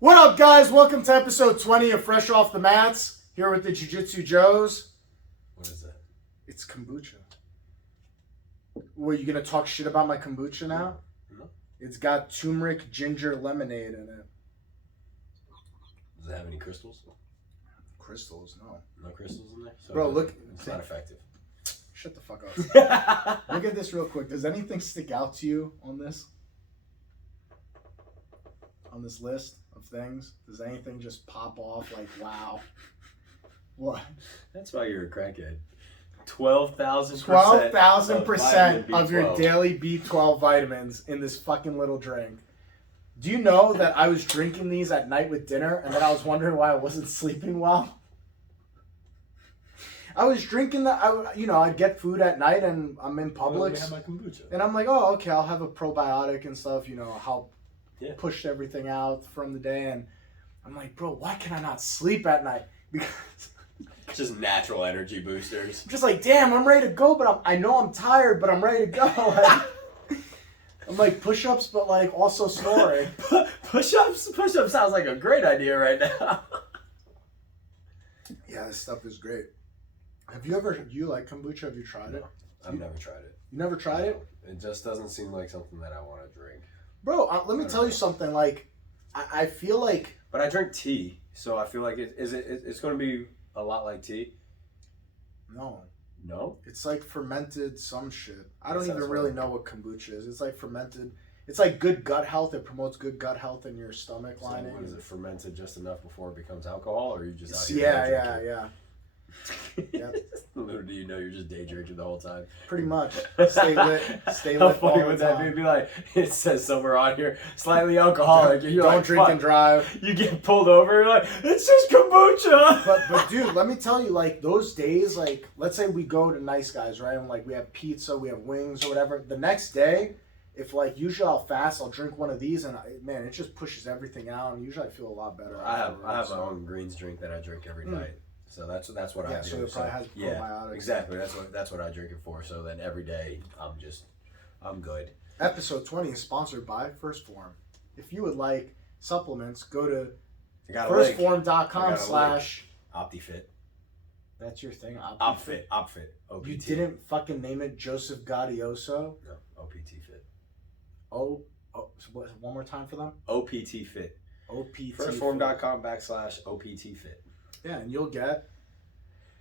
What up, guys? Welcome to episode 20 of Fresh Off the Mats. Here with the Jiu-Jitsu Joes. What is that? It's kombucha. Well, you gonna talk shit about my kombucha now? No. It's got turmeric ginger lemonade in it. Does it have any crystals? Crystals, no. No crystals in there? So Bro, look. It's not effective. Shut the fuck up. Look at this real quick. Does anything stick out to you on this? On this list of things? Does anything just pop off like, wow? What? That's why you're a crackhead. 12,000%. 12,000% of your daily B12 vitamins in this fucking little drink. Do you know that I was drinking these at night with dinner and then I was wondering why I wasn't sleeping well? I was drinking I'd get food at night and I'm in Publix. I have my kombucha. And I'm like, oh, okay, I'll have a probiotic and stuff, help push everything out from the day. And I'm like, bro, why can I not sleep at night? Because just natural energy boosters. I'm just like, damn, I'm ready to go, but I know I'm tired, but I'm ready to go. I'm like push-ups, but like also snoring. Push-ups sounds like a great idea right now. Yeah, this stuff is great. Do you like kombucha? Have you tried it? I've never tried it. You never tried it? It just doesn't seem like something that I want to drink. Bro, let me tell you something. Like, I feel like... But I drink tea, so I feel like it's going to be a lot like tea. No. No? It's like fermented some shit. I don't That even sounds really right. know what kombucha is. It's like fermented. It's like good gut health. It promotes good gut health in your stomach So lining. what is it, fermented just enough before it becomes alcohol, or are you just out here Yeah. day drinking? Yep. Little do you know you're just day drinking the whole time. Pretty much. Stay lit. Stay How lit all funny the would that be? time. It'd be like, it says somewhere on here, slightly alcoholic. And you're Don't like, drink "Fuck." and drive. You get pulled over, you're like, it's just kombucha. But dude, let me tell you, like those days, like let's say we go to Nice Guys, right? And like we have pizza, we have wings or whatever. The next day, if like usually I'll fast, I'll drink one of these, and man, it just pushes everything out. And usually I feel a lot better. I have afterwards. my own greens drink that I drink every night. So that's what I Yeah, do. so it probably has probiotics. Exactly. That's what I drink it for. So then every day I'm good. Episode 20 is sponsored by First Form. If you would like supplements, go to I got a link. firstform.com/ OptiFit. That's your thing. OpFit. OPT. You didn't fucking name it Joseph Gaudioso. No, OPT Fit. So what, one more time for them? OPT Fit. OPT. Firstform.com / OPT Fit. Yeah, and you'll get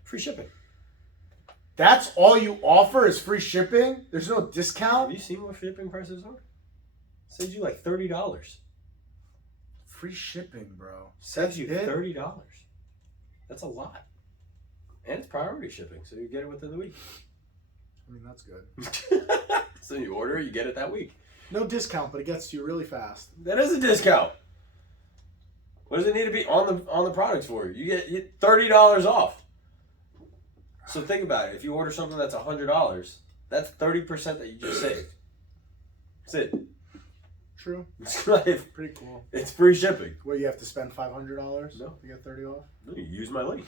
Free shipping. That's all you offer is free shipping? There's no Have discount? you seen what shipping prices are? Saves you like $30. Free shipping, bro. Saves you That's it? $30. That's a lot. And it's priority shipping, so you get it within the week. I mean, that's good. So you order it, you get it that week. No discount, but it gets to you really fast. That is a discount. What does it need to be on the products for? You get $30 off. So think about it. If you order something that's $100, that's 30% that you just saved. That's it. True. It's like, Pretty cool. it's free shipping. What, you have to spend $500 No. to get 30 off? You use my link.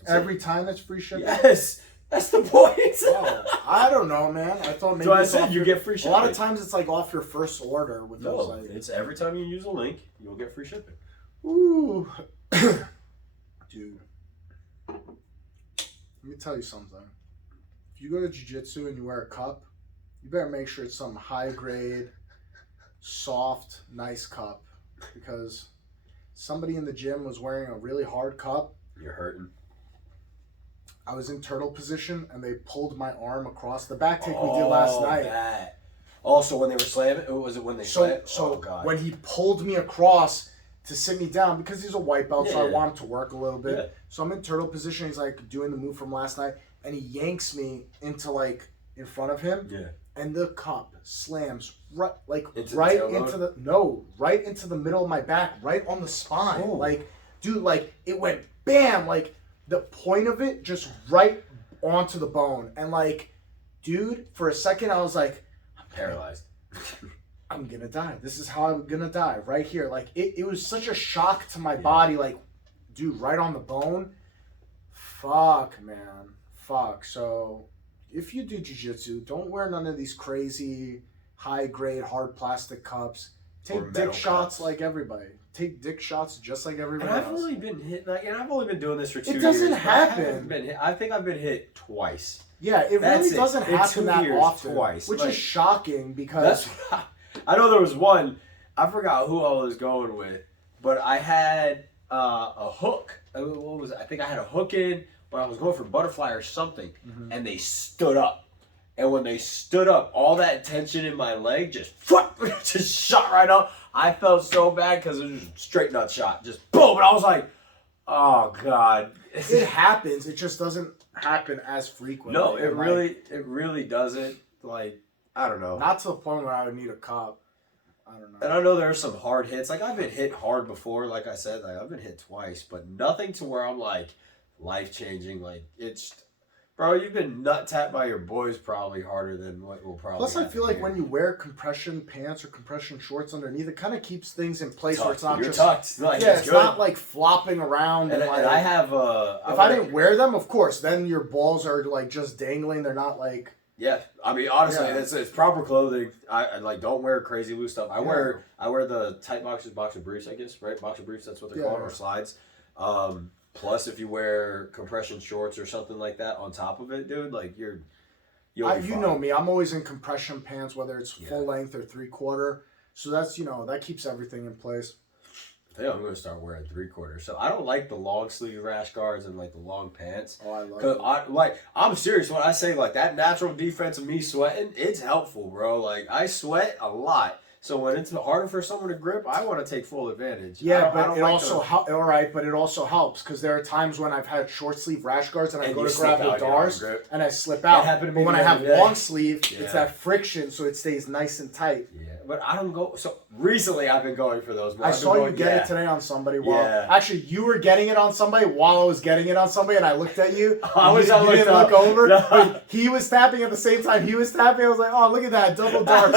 That's Every time that's free shipping? Yes, that's the point. Oh, I don't know, man. I thought maybe So I it's said off you your- get free A shipping. lot of times it's like off your first order with those No, like it's every time you use a link, you'll get free shipping. ooh. Dude. Let me tell you something. If you go to jiu-jitsu and you wear a cup, you better make sure it's some high grade, soft, nice cup. Because somebody in the gym was wearing a really hard cup. You're hurting. I was in turtle position and they pulled my arm across the back take we did last night. That. Also, when they were slamming, or was it when they slammed? So Oh, God. when he pulled me across to sit me down, because he's a white belt, so I Yeah. want him to work a little bit. Yeah. So I'm in turtle position. He's like doing the move from last night, and he yanks me into like in front of him, Yeah. and the cup slams right Into the right tailbone? into the middle of my back, right on the spine. Oh. Like, dude, like it went bam, like the point of it just right onto the bone, and like, dude, for a second I was like, Paralyzed. I'm gonna die. This is how I'm gonna die, right here. Like, it was such a shock to my body, like, dude, right on the bone. Fuck, man. Fuck. So, if you do jiu-jitsu, don't wear none of these crazy, high-grade, hard plastic cups. Or Take metal dick shots cups. like everybody. take dick shots just like everyone And I've else. only been hit, like, and I've only been doing this for 2 years. It doesn't but happen. I haven't been hit. I think I've been hit twice. Yeah, it That's really it. doesn't In happen 2 that years, often, twice. which Like, is shocking because That's what I know. There was one. I forgot who I was going with, but I had a hook. What was it? I think I had a hook in, but I was going for butterfly or something, and they stood up. And when they stood up, all that tension in my leg just shot right up. I felt so bad because it was just a straight nut shot, just boom. And I was like, "Oh God!" it happens. It just doesn't happen as frequently. No, And, it really doesn't. Like, I don't know. not to the point where I would need a cop. I don't know. And I know there are some hard hits. Like, I've been hit hard before. Like I said, like, I've been hit twice, but nothing to where I'm like life changing. Like, it's, bro, you've been nut tapped by your boys probably harder than what will probably. Plus, I happen feel like here. when you wear compression pants or compression shorts underneath, it kind of keeps things in place where it's not You're just tucked. Like, yeah, it's good. not like flopping around. And, And, like, and I have if I didn't wear them, of course, then your balls are like just dangling. They're not like Yeah, I mean, honestly, Yeah. it's proper clothing. I like don't wear crazy loose stuff. I wear the tight boxers, boxer briefs, I guess, right? Boxer briefs, that's what they're Yeah. called, or slides. Plus, if you wear compression shorts or something like that on top of it, dude, like you'll be you fine. know me. I'm always in compression pants, whether it's Yeah. full length or 3/4. So that's that keeps everything in place. I think I'm gonna start wearing 3/4. So I don't like the long sleeve rash guards and like the long pants. Oh, I love Cause it. I'm serious when I say like that natural defense of me sweating, it's helpful, bro. Like I sweat a lot, so when it's harder for someone to grip, I want to take full advantage. Yeah, I but don't it like also the- all right, but it also helps because there are times when I've had short sleeve rash guards and I And go you to grab slip the out, you don't DARS grip. and I slip out. happened to But me when the I have other day. long sleeve, Yeah. it's that friction, so it stays nice and tight. Yeah, but I don't go. So recently, I've been going for those. I saw you get it today on somebody. Yeah. Actually, you were getting it on somebody while I was getting it on somebody, and I looked at you. I and was- you, I you looked didn't up. look over. No. But he was tapping at the same time he was tapping. I was like, oh, look at that double DARS.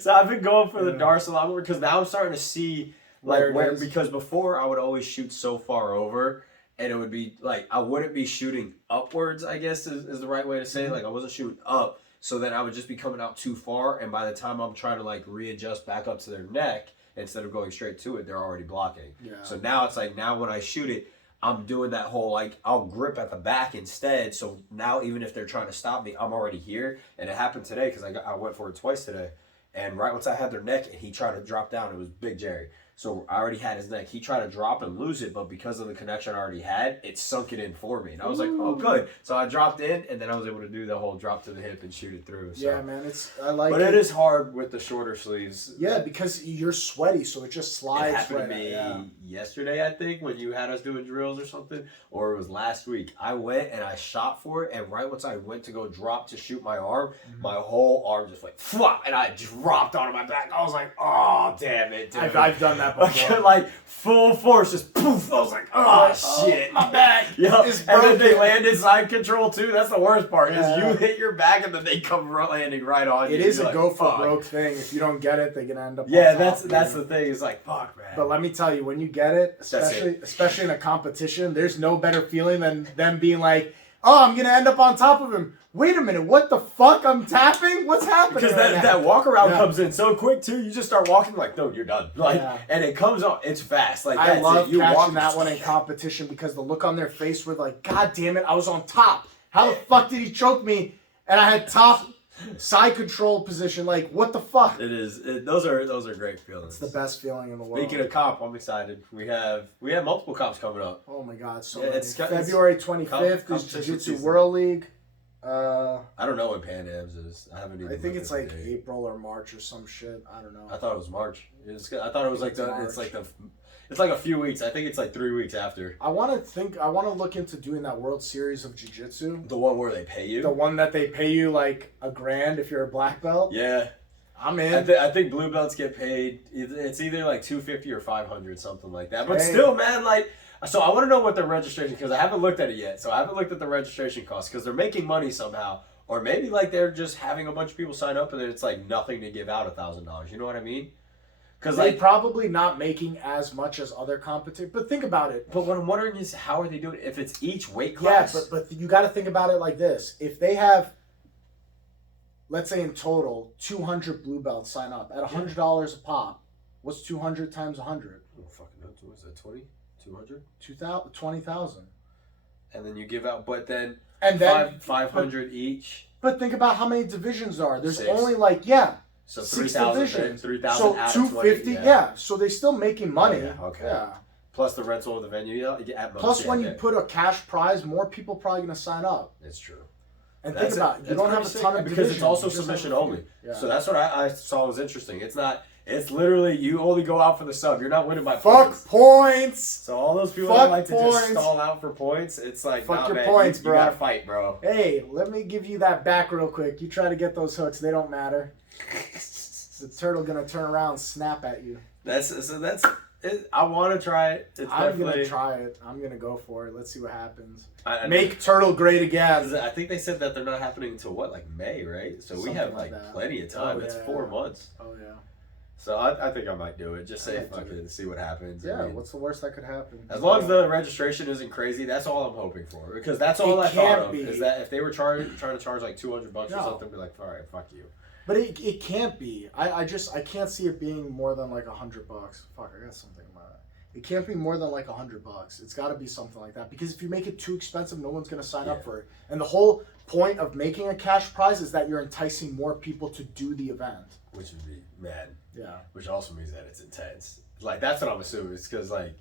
So I've been going for the Yeah. darts a lot more because now I'm starting to see Where like it where is. because before I would always shoot so far over and it would be like I wouldn't be shooting upwards, I guess is the right way to say it. Like I wasn't shooting up, so then I would just be coming out too far, and by the time I'm trying to like readjust back up to their neck instead of going straight to it, they're already blocking. Yeah. So now it's like now when I shoot it, I'm doing that whole like I'll grip at the back instead. So now even if they're trying to stop me, I'm already here. And it happened today because I went for it twice today. And right once I had their neck and he tried to drop down, it was Big Jerry. So I already had his neck. He tried to drop and lose it, but because of the connection I already had, it sunk it in for me. And I was like, oh, good. So I dropped in, and then I was able to do the whole drop to the hip and shoot it through. So. Yeah, man, I like But it is hard with the shorter sleeves. Yeah, because you're sweaty, so it just It slides happened right to me out. yesterday, I think, when you had us doing drills or something, or it was last week. I went and I shot for it, and right once I went to go drop to shoot my arm, my whole arm just went flop, and I dropped onto my back. I was like, oh, damn it, dude. I've done that before. Like, full force, just poof. I was like, oh, shit. my back Yep. is And then they broken. landed side control, too. That's the worst part, is Yeah. you hit your back, and then they come landing right on you. It is You're a like, go for fuck. broke thing. If you don't get it, they're gonna end up. Yeah, on that's top that's of you. the thing. It's like, fuck, man. But let me tell you, when you get it, especially in a competition, there's no better feeling than them being like, "Oh, I'm gonna end up on top of him." Wait a minute, what the fuck? I'm tapping? What's happening? Because right that now? walk around Yeah. comes in so quick too. You just start walking like, no, you're done. Like, Yeah. and it comes on. It's fast. Like I that's love it. You walk catching that one in competition because the look on their face were like, God damn it, I was on top. How the fuck did he choke me? And I had top side control position. Like, what the fuck? It is. Those are great feelings. It's the best feeling in the world. Speaking of comp, I'm excited. We have multiple comps coming up. Oh my god, so Yeah, many. it's February 25th is competition Jiu-Jitsu season. World League. I don't know when Pan Am's is. I haven't even. I think looked it's at like the date. April or March or some shit. I don't know. I thought it was March. I thought it was like It's the. March. It's like the. It's like a few weeks. I think it's like 3 weeks after. I want to look into doing that World Series of Jiu-Jitsu. The one where they pay you. The one that they pay you like $1,000 if you're a black belt. Yeah. I'm in. I think blue belts get paid. It's either like $250 or $500, something like that. But Hey. still, man, like, so I want to know what the registration, because I haven't looked at it yet. So I haven't looked at the registration costs because they're making money somehow, or maybe like they're just having a bunch of people sign up and then it's like nothing to give out $1,000. You know what I mean? Because They're like, probably not making as much as other competition. But think about it. but what I'm wondering is how are they doing it? If it's each weight Yeah, class? but you got to think about it like this. If they have, let's say in total, 200 blue belts sign up at $100 a pop, what's 200 times 100? don't fucking know. What was that? 20? 200? 2,000, 20,000. And then you give out, but then And then 500 each. But think about how many divisions there are. There's 6. only So 6 3,000. divisions. 3,000 So out of 250. 20, Yeah. So they're still making money. Oh, yeah, okay. Yeah. Plus the rental of the venue. You at most, Plus, when you okay. put a cash prize, more people probably gonna sign up. It's true. And That's think about it. You That's don't have pretty a ton sick, of because divisions. it's also You just have submission a few. only. Yeah. So that's what I saw was interesting. It's not. It's literally you only go out for the sub. You're not winning by Fuck points. points. So all those people Fuck that like to points. just stall out for points, it's like, Fuck nah, your man, points, you bro. gotta fight, bro. Hey, let me give you that back real quick. You try to get those hooks, they don't matter. The turtle gonna turn around and snap at you. That's it. I want to try it. It's I'm definitely. gonna try it. I'm gonna go for it. Let's see what happens. I Make turtle great again. I think they said that they're not happening until what, like May, right? So we Something have like like that. plenty of time. Oh, It's yeah. 4 months. Oh yeah. So I think I might do it. Just I say might do fuck it and see what happens. Yeah. I mean, What's the worst that could happen? as long as the registration isn't crazy, that's all I'm hoping for. Because that's all It I thought can't of be. is that if they were trying to charge like $200 or No. something, be like, all right, fuck you. But it can't be. I can't see it being more than like $100. Fuck, I got something in my. It can't be more than like $100. It's got to be something like that because if you make it too expensive, no one's gonna sign up for it. And the whole point of making a cash prize is that you're enticing more people to do the event. Which would be mad. Yeah. Which also means that it's intense. Like that's what I'm assuming. It's because like,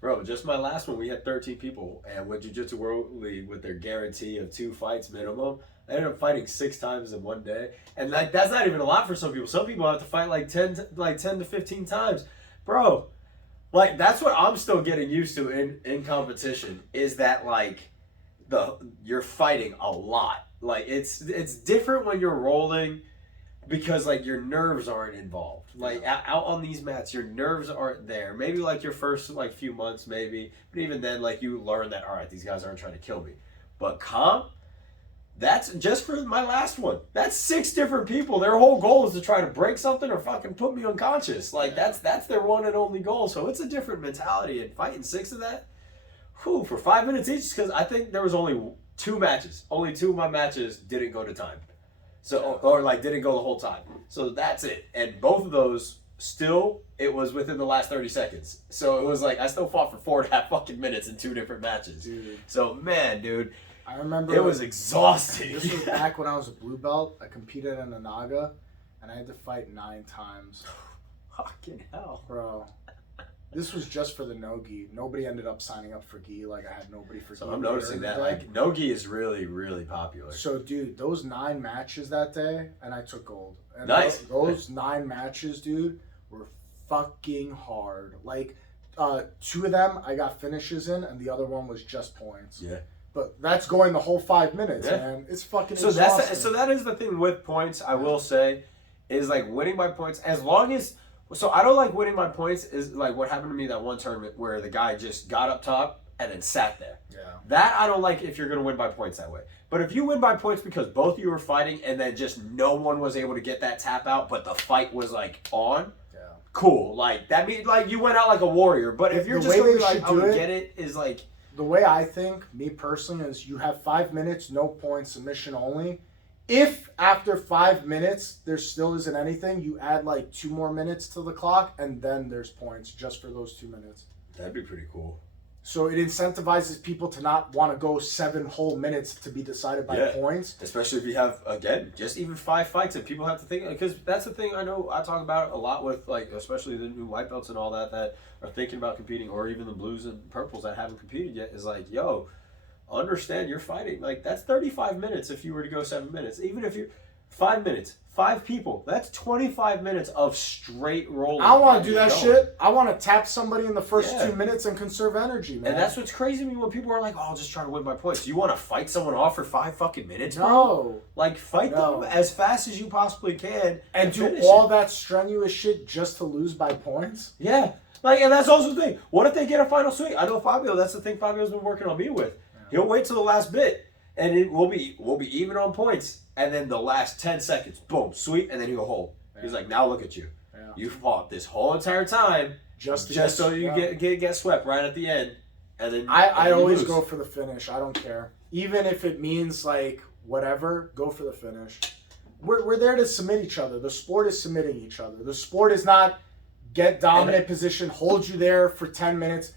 bro, just my last one, we had 13 people, and with Jiu Jitsu World League, with their guarantee of 2 fights minimum, I ended up fighting 6 times in one day, and like that's not even a lot for some people. Some people have to fight like 10 to 15 times, bro. Like that's what I'm still getting used to in competition is that like you're fighting a lot. Like it's different when you're rolling. Because like your nerves aren't involved. Like out on these mats, your nerves aren't there. Maybe like your first like few months, maybe, but even then, like you learn that all right, these guys aren't trying to kill me. But comp, that's just for my last one. That's 6 different people. Their whole goal is to try to break something or fucking put me unconscious. Like that's their one and only goal. So it's a different mentality. And fighting 6 of that, whew, for 5 minutes each. Because I think there was only 2 matches. Only 2 of my matches didn't go to time. So, or like didn't go the whole time. So that's it. And both of those, still, it was within the last 30 seconds. So it was like, I still fought for 4.5 fucking minutes in 2 different matches. Dude. So, man, dude, I remember it was exhausting. This was back when I was a blue belt. I competed in the Naga, and I had to fight 9 times. Fucking hell. Bro. This was just for the no-gi. Nobody ended up signing up for gi. Like, I had nobody for gi. So I'm noticing that, like, no-gi is really, really popular. So, dude, those 9 matches that day, and I took gold. And Nice. Those 9 matches, dude, were fucking hard. Like, 2 of them I got finishes in, and the other one was just points. Yeah. But that's going the whole 5 minutes, Yeah. man. It's fucking So exhausting. that is the thing with points, I will say, is like winning by points, as long as, so I don't like winning by points is like what happened to me that one tournament where the guy just got up top and then sat there. Yeah. That I don't like if you're going to win by points that way. But if you win by points because both of you were fighting and then just no one was able to get that tap out, but the fight was like on, Yeah. cool. Like that means like you went out like a warrior. But if you're The just way going to they be like, should I do would it- get it, is like, The way I think, me personally, is you have 5 minutes, no points, submission only. If after 5 minutes there still isn't anything, you add like 2 more minutes to the clock, and then there's points just for those 2 minutes. that'd be pretty cool. So it incentivizes people to not want to go 7 whole minutes to be decided by Yeah. points. Especially if you have, again, just even 5 fights, and people have to think, because that's the thing I know I talk about a lot with, like, especially the new white belts and all that are thinking about competing, or even the blues and purples that haven't competed yet, is like, yo, understand you're fighting. Like, that's 35 minutes if you were to go 7 minutes. Even if you're 5 minutes, 5 people, that's 25 minutes of straight rolling. I don't want to do You're that going. shit. I want to tap somebody in the first Yeah. 2 minutes and conserve energy, man. And that's what's crazy to me when people are like, oh, I'll just try to win by points. You want to fight someone off for 5 fucking minutes, bro? No. Like, fight No. them as fast as you possibly can. And do finish all it. that strenuous shit just to lose by points? Yeah. Like, and that's also the thing. What if they get a final swing? I know Fabio, that's the thing Fabio's been working on me with. He'll wait till the last bit, and we'll be even on points. And then the last 10 seconds, boom, sweep, and then he'll hold. He's like, now look at you. Yeah. You fought this whole entire time Just so you get swept right at the end. And then I you always lose. go for the finish. I don't care. Even if it means like whatever, go for the finish. We're there to submit each other. The sport is submitting each other. The sport is not get dominant position, hold you there for 10 minutes.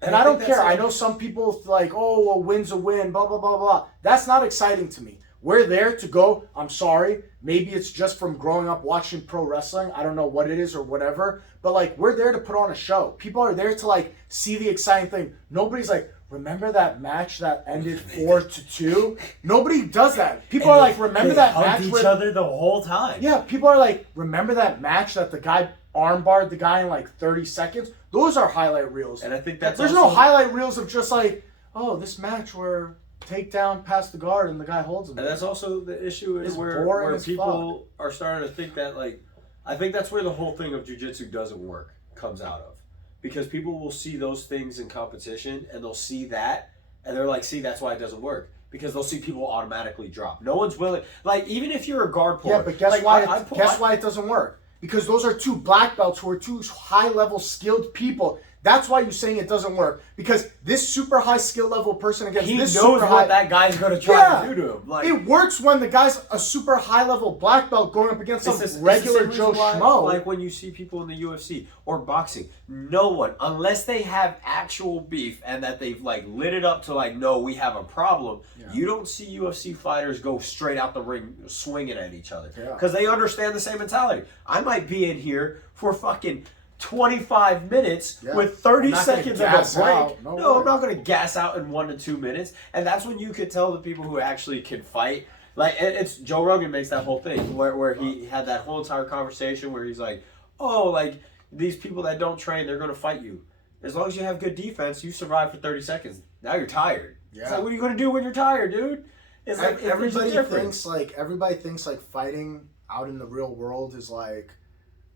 And I think don't care. that's I know some people like, oh, a win's a win, blah, blah, blah, blah. That's not exciting to me. We're there to go, I'm sorry, maybe it's just from growing up watching pro wrestling. I don't know what it is or whatever. But, like, we're there to put on a show. People are there to, like, see the exciting thing. Nobody's like, remember that match that ended 4-2? Nobody does that. People are like, remember that match each where... other the whole time. Yeah, people are like, remember that match that the guy armbarred the guy in, like, 30 seconds? Those are highlight reels. And I think that's There's no highlight reels of just like, oh, this match where takedown past the guard and the guy holds him. And that's also the issue is It's where boring as people are starting to think that, like, I think that's where the whole thing of jiu-jitsu doesn't work, comes out of. Because people will see those things in competition and they'll see that and they're like, see, that's why it doesn't work. Because they'll see people automatically drop. No one's willing, like, even if you're a guard puller. Yeah, but guess like, why it doesn't work? Because those are two black belts who are two high-level skilled people. That's why you're saying it doesn't work. Because this super high skill level person against he this knows super what high, that guy's going to try to do to him. Like, it works when the guy's a super high level black belt going up against some it's regular the same Joe reason why, Schmo. like when you see people in the UFC or boxing, no one, unless they have actual beef and that they've like lit it up to like, no, we have a problem. Yeah. You don't see UFC fighters go straight out the ring swinging at each other Yeah. because they understand the same mentality. I might be in here for fucking 25 minutes with 30 seconds of a break. No, I'm not going to gas out in 1 to 2 minutes. And that's when you could tell the people who actually can fight. Like, it's Joe Rogan makes that whole thing where he had that whole entire conversation where he's like, oh, like, these people that don't train, they're going to fight you. As long as you have good defense, you survive for 30 seconds. Now you're tired. Yeah. It's like, what are you going to do when you're tired, dude? It's like, everybody thinks like fighting out in the real world is like,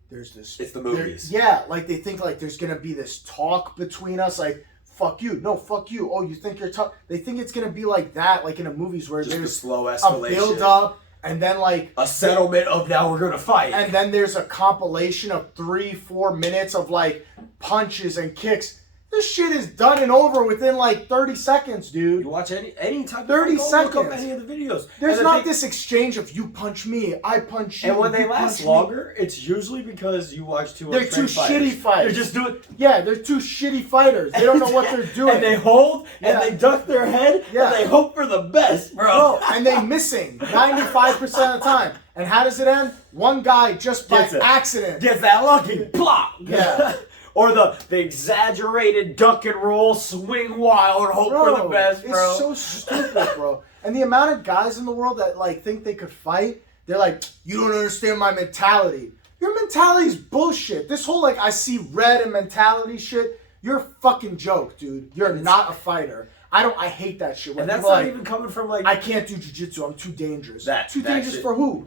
there's this. It's the movies. Yeah, like they think like there's gonna be this talk between us, like fuck you, no fuck you. Oh, you think you're tough? They think it's gonna be like that, like in the movies where just there's a slow escalation, a build up, and then like a settlement of now we're gonna fight, and then there's a compilation of 3-4 minutes of like punches and kicks. This shit is done and over within like 30 seconds, dude. You watch any type of 30 seconds. Look up any of the videos. There's not this exchange of you punch me, I punch you. And when they last longer, it's usually because you watch two. They're two shitty fighters. They're just doing. Yeah, they're two shitty fighters. They don't know what they're doing. And they hold and they duck their head and they hope for the best, bro. And they missing 95% of the time. And how does it end? One guy just by accident gets that lucky plop. Yeah. Or the exaggerated duck and roll, swing wild, hope for the best, bro. It's so stupid, bro. And the amount of guys in the world that like think they could fight, they're like, you don't understand my mentality. Your mentality is bullshit. This whole like I see red and mentality shit, you're a fucking joke, dude. You're not a fighter. I hate that shit. And that's not even coming from like I can't do jiu-jitsu. I'm too dangerous. Too dangerous shit. for who?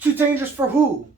Too dangerous for who?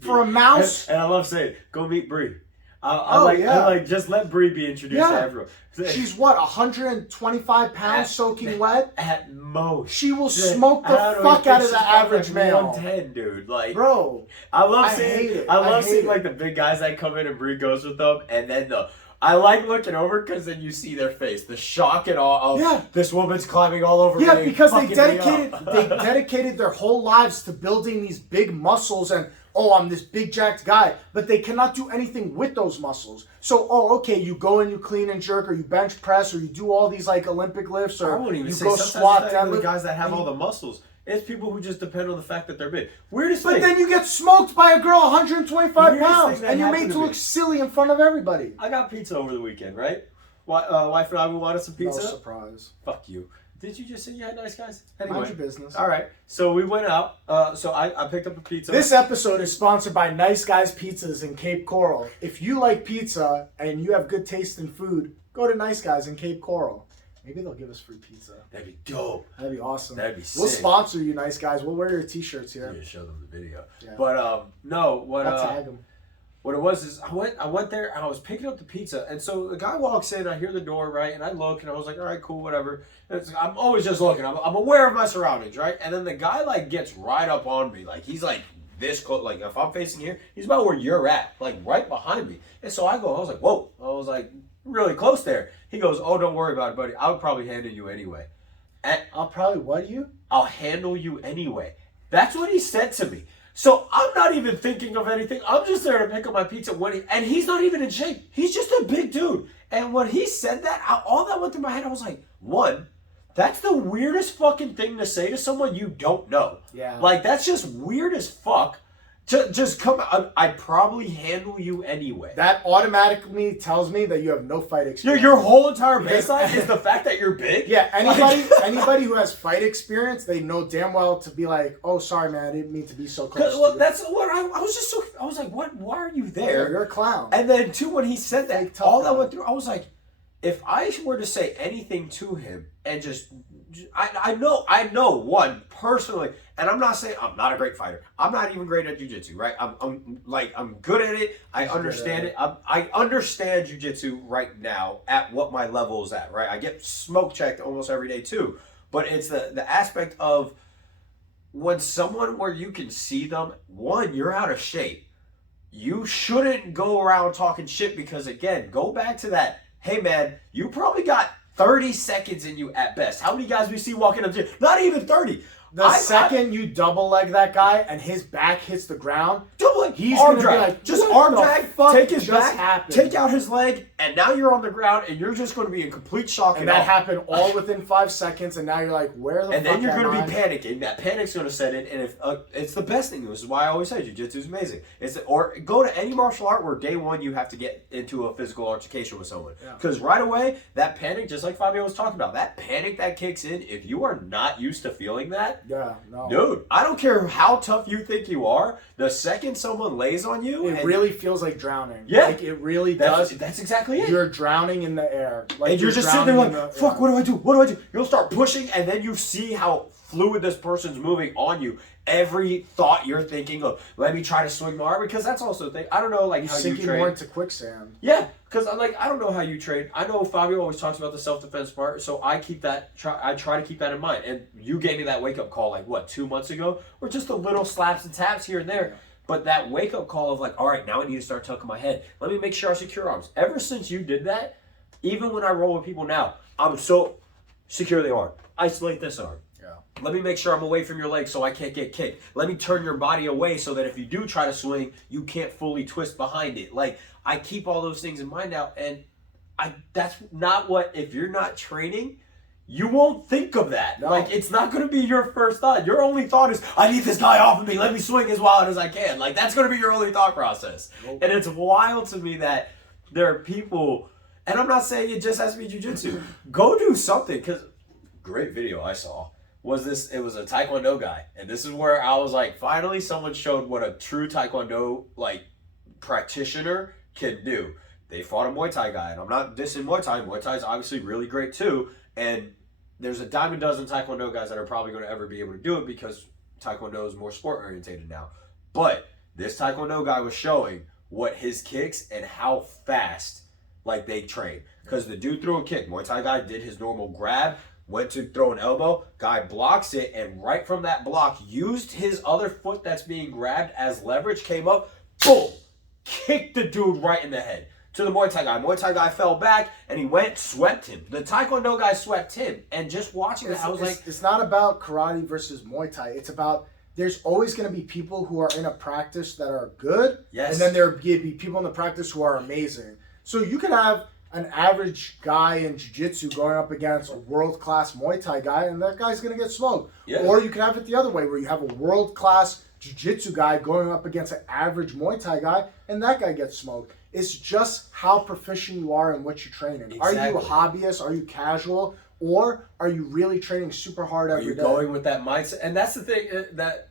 For a mouse? And I love saying, go meet Bree. I like just let Bree be introduced to everyone. She's what, 125 pounds soaking wet? At most. She will smoke the fuck out of the average male. 110, dude. Like, bro, I love seeing like the big guys that come in and Bree goes with them, and then I like looking over because then you see their face, the shock and awe of this woman's climbing all over me. Yeah, because they dedicated their whole lives to building these big muscles and I'm this big jacked guy, but they cannot do anything with those muscles. So, okay, you go and you clean and jerk, or you bench press, or you do all these like Olympic lifts, or you go squat down. The guys that have all the muscles, it's people who just depend on the fact that they're big. But then you get smoked by a girl 125 pounds, and you're made to look silly in front of everybody. I got pizza over the weekend, right? Wife and I wanted some pizza. No surprise. Fuck you. Did you just say you had nice guys? Anyway. Mind your business. All right. So we went out. So I picked up a pizza. This episode is sponsored by Nice Guys Pizzas in Cape Coral. If you like pizza and you have good taste in food, go to Nice Guys in Cape Coral. Maybe they'll give us free pizza. That'd be dope. That'd be awesome. That'd be sick. We'll sponsor you, Nice Guys. We'll wear your t-shirts here. Yeah, show them the video. Yeah. But no, I'll tag them. What it was is I went there and I was picking up the pizza, and so the guy walks in, I hear the door, right, and I look and I was like, all right, cool, whatever. I'm always just looking. I'm aware of my surroundings, right? And then the guy like gets right up on me, like he's like this close, like if I'm facing here, he's about where you're at, like right behind me. And so I was like, whoa, I was like really close there. He goes, oh, don't worry about it, buddy. I would probably handle you anyway. And I'll probably what you? I'll handle you anyway. That's what he said to me. So I'm not even thinking of anything. I'm just there to pick up my pizza and he's not even in shape. He's just a big dude. And when he said that, all that went through my head, I was like, one, that's the weirdest fucking thing to say to someone you don't know. Yeah. Like, that's just weird as fuck. To just come out, I'd probably handle you anyway. That automatically tells me that you have no fight experience. Your whole entire baseline is the fact that you're big? Yeah, anybody who has fight experience, they know damn well to be like, oh, sorry, man, I didn't mean to be so close to you. That's what I was just so, I was like, what? Why are you there? You're a clown. And then, too, when he said that, Tough all guy. that went through, I was like, if I were to say anything to him and just, I know one personally, and I'm not saying I'm not a great fighter. I'm not even great at jiu-jitsu, right? I'm good at it. I understand it. I understand jiu-jitsu right now at what my level is at, right? I get smoke checked almost every day too, but it's the aspect of when someone where you can see them, one, you're out of shape. You shouldn't go around talking shit because, again, go back to that. Hey, man, you probably got 30 seconds in you at best. How many guys we see walking up to you? Not even 30. The second you double leg that guy and his back hits the ground, he's arm gonna drag. be like, just what arm the drag, fuck take his just back, happened? take out his leg, and now you're on the ground and you're just going to be in complete shock. And that happened all within 5 seconds, and now you're like, where the fuck and then you're am going I? to be panicking. That panic's going to set in, and if it's the best thing. This is why I always say jiu-jitsu is amazing. Or go to any martial art where day one you have to get into a physical altercation with someone. Because right away, that panic, just like Fabio was talking about, that panic that kicks in, if you are not used to feeling that, dude, I don't care how tough you think you are, the second someone lays on you, it really feels like drowning. Yeah. Like, it really does. That's exactly it. You're drowning in the air. Like, and you're just sitting there like, fuck, yeah. what do I do? What do I do? You'll start pushing, and then you see how fluid this person's moving on you. Every thought you're thinking of, let me try to swing my arm, because that's also the thing. I don't know, like, You're how you sinking train. more into quicksand. Yeah, because I don't know how you train. I know Fabio always talks about the self-defense part, so I keep that. I try to keep that in mind. And you gave me that wake-up call, like, what, 2 months ago? Or just a little slaps and taps here and there. But that wake-up call of, like, all right, now I need to start tucking my head. Let me make sure I secure arms. Ever since you did that, even when I roll with people now, I'm so secure the arm. Isolate this arm. Let me make sure I'm away from your leg so I can't get kicked. Let me turn your body away so that if you do try to swing, you can't fully twist behind it. Like, I keep all those things in mind now, and that's not what, if you're not training, you won't think of that. No. Like, it's not going to be your first thought. Your only thought is, I need this guy off of me. Let me swing as wild as I can. Like, that's going to be your only thought process. Nope. And it's wild to me that there are people, and I'm not saying it just has to be jiu-jitsu. Go do something, because great video I saw. It was a Taekwondo guy. And this is where I was like, finally someone showed what a true Taekwondo, like, practitioner can do. They fought a Muay Thai guy, and I'm not dissing Muay Thai. Muay Thai is obviously really great too. And there's a dime a dozen Taekwondo guys that are probably going to ever be able to do it because Taekwondo is more sport orientated now. But this Taekwondo guy was showing what his kicks and how fast, like, they train. Because the dude threw a kick. Muay Thai guy did his normal grab, went to throw an elbow, guy blocks it, and right from that block, used his other foot that's being grabbed as leverage, came up, boom, kicked the dude right in the head. To the Muay Thai guy. Muay Thai guy fell back, and he went, swept him. The Taekwondo guy swept him. And just watching that, I was like... It's not about karate versus Muay Thai. It's about, there's always going to be people who are in a practice that are good, Yes. and then there will be people in the practice who are amazing. So you could have an average guy in jiu-jitsu going up against a world-class Muay Thai guy, and that guy's going to get smoked. Yeah. Or you could have it the other way, where you have a world-class jiu-jitsu guy going up against an average Muay Thai guy, and that guy gets smoked. It's just how proficient you are in what you're training. Exactly. Are you a hobbyist? Are you casual? Or are you really training super hard every day? Are you going with that mindset? And that's the thing that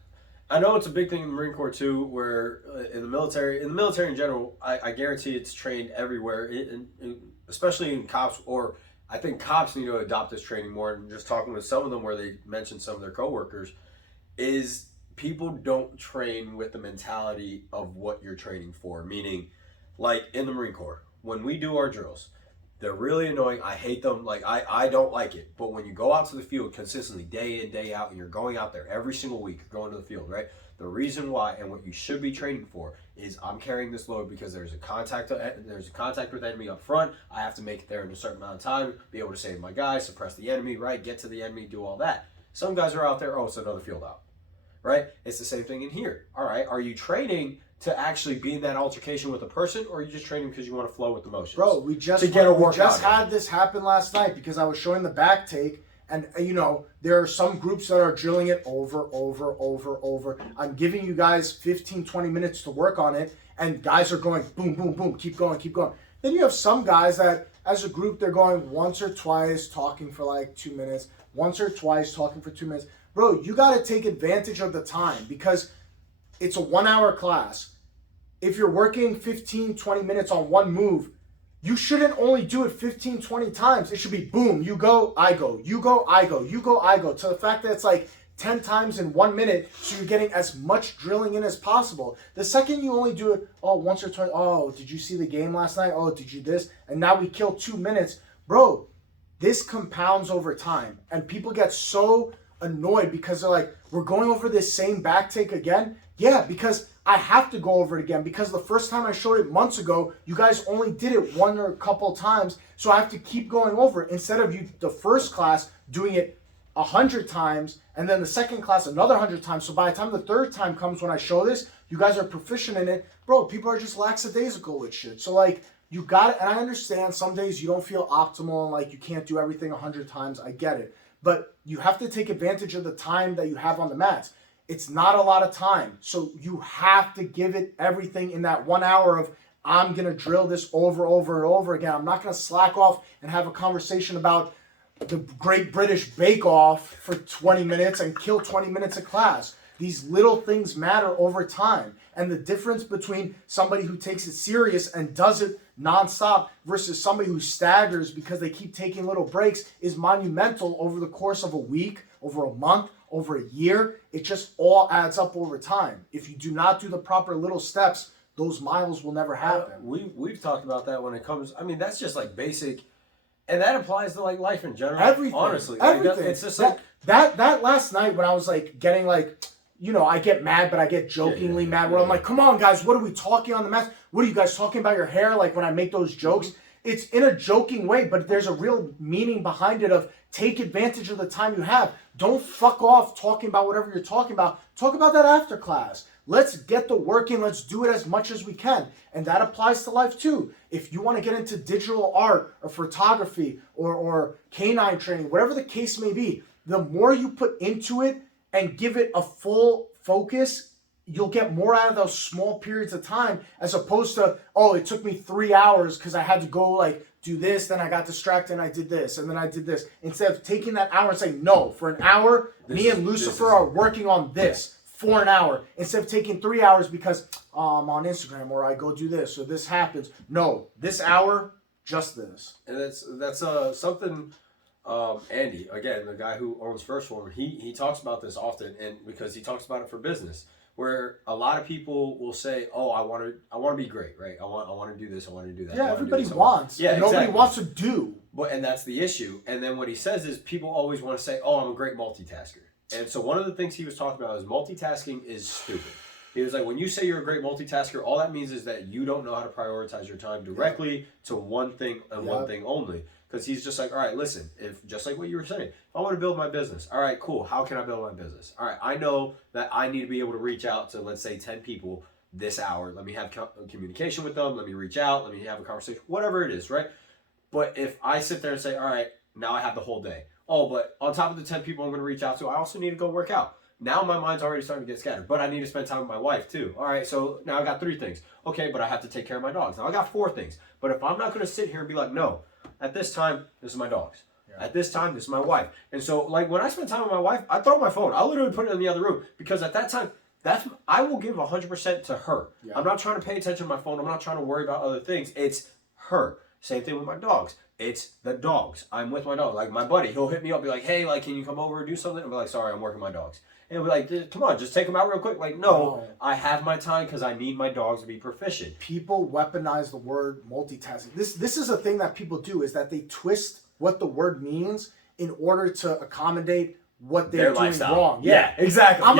I know it's a big thing in the Marine Corps too, where in the military in general, I guarantee it's trained everywhere, especially in cops, or I think cops need to adopt this training more. And just talking with some of them where they mentioned some of their coworkers, is people don't train with the mentality of what you're training for. Meaning, like in the Marine Corps, when we do our drills, they're really annoying. I hate them. Like, I don't like it. But when you go out to the field consistently, day in, day out, and you're going out there every single week, you're going to the field, right? The reason why and what you should be training for is I'm carrying this load because there's a contact with enemy up front. I have to make it there in a certain amount of time, be able to save my guy, suppress the enemy, right? Get to the enemy, do all that. Some guys are out there, oh, it's another field out. right? It's the same thing in here. All right, are you training to actually be in that altercation with a person, or are you just training because you want to flow with the motions? Bro, we just had this happen last night because I was showing the back take, and there are some groups that are drilling it over. I'm giving you guys 15, 20 minutes to work on it, and guys are going boom, boom, boom, keep going. Then you have some guys that, as a group, they're going once or twice, talking for like 2 minutes, once or twice, talking for 2 minutes. Bro, you got to take advantage of the time because it's a 1 hour class. If you're working 15, 20 minutes on one move, you shouldn't only do it 15, 20 times. It should be boom, you go, I go, you go, I go, you go, I go. To the fact that it's like 10 times in 1 minute, so you're getting as much drilling in as possible. The second you only do it, once or twice, did you see the game last night? Oh, did you this? And now we kill 2 minutes. Bro, this compounds over time. And people get so annoyed because they're like, we're going over this same back take again? Yeah, because I have to go over it again because the first time I showed it months ago, you guys only did it one or a couple times. So I have to keep going over it instead of the first class doing it 100 times and then the second class another 100 times. So by the time the third time comes when I show this, you guys are proficient in it. Bro, people are just lackadaisical with shit. So like, you got it. And I understand some days you don't feel optimal and like you can't do everything 100 times. I get it. But you have to take advantage of the time that you have on the mats. It's not a lot of time. So you have to give it everything in that 1 hour of, I'm going to drill this over again. I'm not going to slack off and have a conversation about the Great British Bake Off for 20 minutes and kill 20 minutes of class. These little things matter over time. And the difference between somebody who takes it serious and does it nonstop versus somebody who staggers because they keep taking little breaks is monumental over the course of a week, over a month, over a year. It just all adds up over time. If you do not do the proper little steps, those miles will never happen. We've talked about that when it comes, I mean, that's just like basic, and that applies to like life in general. Everything. Honestly. Everything. Like, it's just that last night when I was like getting like, I get mad, but I get jokingly mad where I'm like, come on guys, what are we talking on the mats? What are you guys talking about your hair? Like when I make those jokes, it's in a joking way, but there's a real meaning behind it of take advantage of the time you have. Don't fuck off talking about whatever you're talking about. Talk about that after class. Let's get the work in. Let's do it as much as we can. And that applies to life too. If you want to get into digital art or photography or canine training, whatever the case may be, the more you put into it and give it a full focus, you'll get more out of those small periods of time as opposed to, it took me 3 hours because I had to go like do this, then I got distracted and I did this, and then I did this. Instead of taking that hour and saying, no, for an hour, me and Lucifer are working on this for an hour. Instead of taking 3 hours because I'm on Instagram or I go do this or this happens. No, this hour, just this. And that's something Andy, again, the guy who owns First Form, he talks about this often, and because he talks about it for business, where a lot of people will say, I want to be great, right? I want to do this, I want to do that. Yeah, everybody wants. Yeah, nobody wants to do. And that's the issue. And then what he says is people always want to say, I'm a great multitasker. And so one of the things he was talking about is multitasking is stupid. He was like, when you say you're a great multitasker, all that means is that you don't know how to prioritize your time directly to one thing and one thing only. Because he's just like, all right, listen, just like what you were saying, if I want to build my business, all right, cool. How can I build my business? All right, I know that I need to be able to reach out to, let's say, 10 people this hour. Let me have communication with them. Let me reach out. Let me have a conversation, whatever it is, right? But if I sit there and say, all right, now I have the whole day. But on top of the 10 people I'm going to reach out to, I also need to go work out. Now my mind's already starting to get scattered, but I need to spend time with my wife too. All right, so now I got 3 things. Okay, but I have to take care of my dogs. Now I got 4 things. But if I'm not going to sit here and be like, no, at this time, this is my dogs. Yeah. At this time, this is my wife. And so, like, when I spend time with my wife, I throw my phone. I literally put it in the other room because at that time, I will give 100% to her. Yeah. I'm not trying to pay attention to my phone. I'm not trying to worry about other things. It's her. Same thing with my dogs. It's the dogs. I'm with my dog. Like, my buddy, he'll hit me up, be like, hey, like, can you come over and do something? I'll be like, sorry, I'm working my dogs. And we're like, come on, just take them out real quick. Like, no, I have my time because I need my dogs to be proficient. People weaponize the word multitasking. This is a thing that people do, is that they twist what the word means in order to accommodate what they're doing lifestyle. Wrong. Yeah, exactly. I'm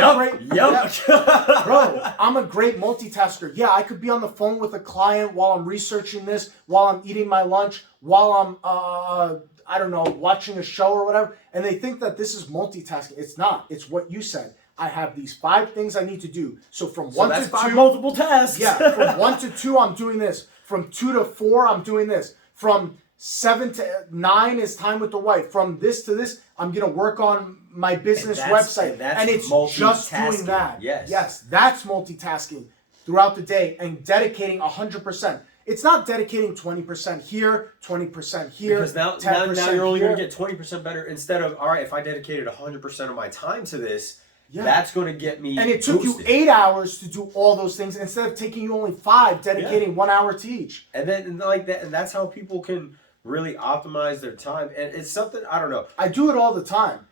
a great multitasker. Yeah, I could be on the phone with a client while I'm researching this, while I'm eating my lunch, while I'm watching a show or whatever, and they think that this is multitasking. It's not. It's what you said. I have these 5 things I need to do. So from So 1 that's to 5 2, multiple tasks. yeah, from 1 to 2, I'm doing this. From 2 to 4, I'm doing this. From 7 to 9 is time with the wife. From this to this, I'm gonna work on my business website, and it's just doing that. Yes, that's multitasking throughout the day and dedicating 100%. It's not dedicating 20% here, 20% here. Because now you're only going to get 20% better instead of, all right, if I dedicated 100% of my time to this, that's going to get me And it took you 8 hours to do all those things instead of taking you only 5, dedicating 1 hour to each. And then like that, and that's how people can really optimize their time. And it's something, I don't know. I do it all the time.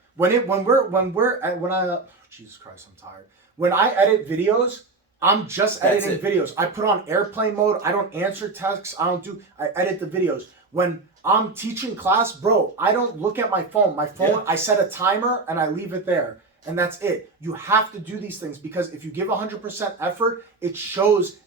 Jesus Christ, I'm tired. When I edit videos, I'm just editing videos. I put on airplane mode. I don't answer texts. I edit the videos. When I'm teaching class, bro, I don't look at my phone. I set a timer and I leave it there. And that's it. You have to do these things because if you give 100% effort, it shows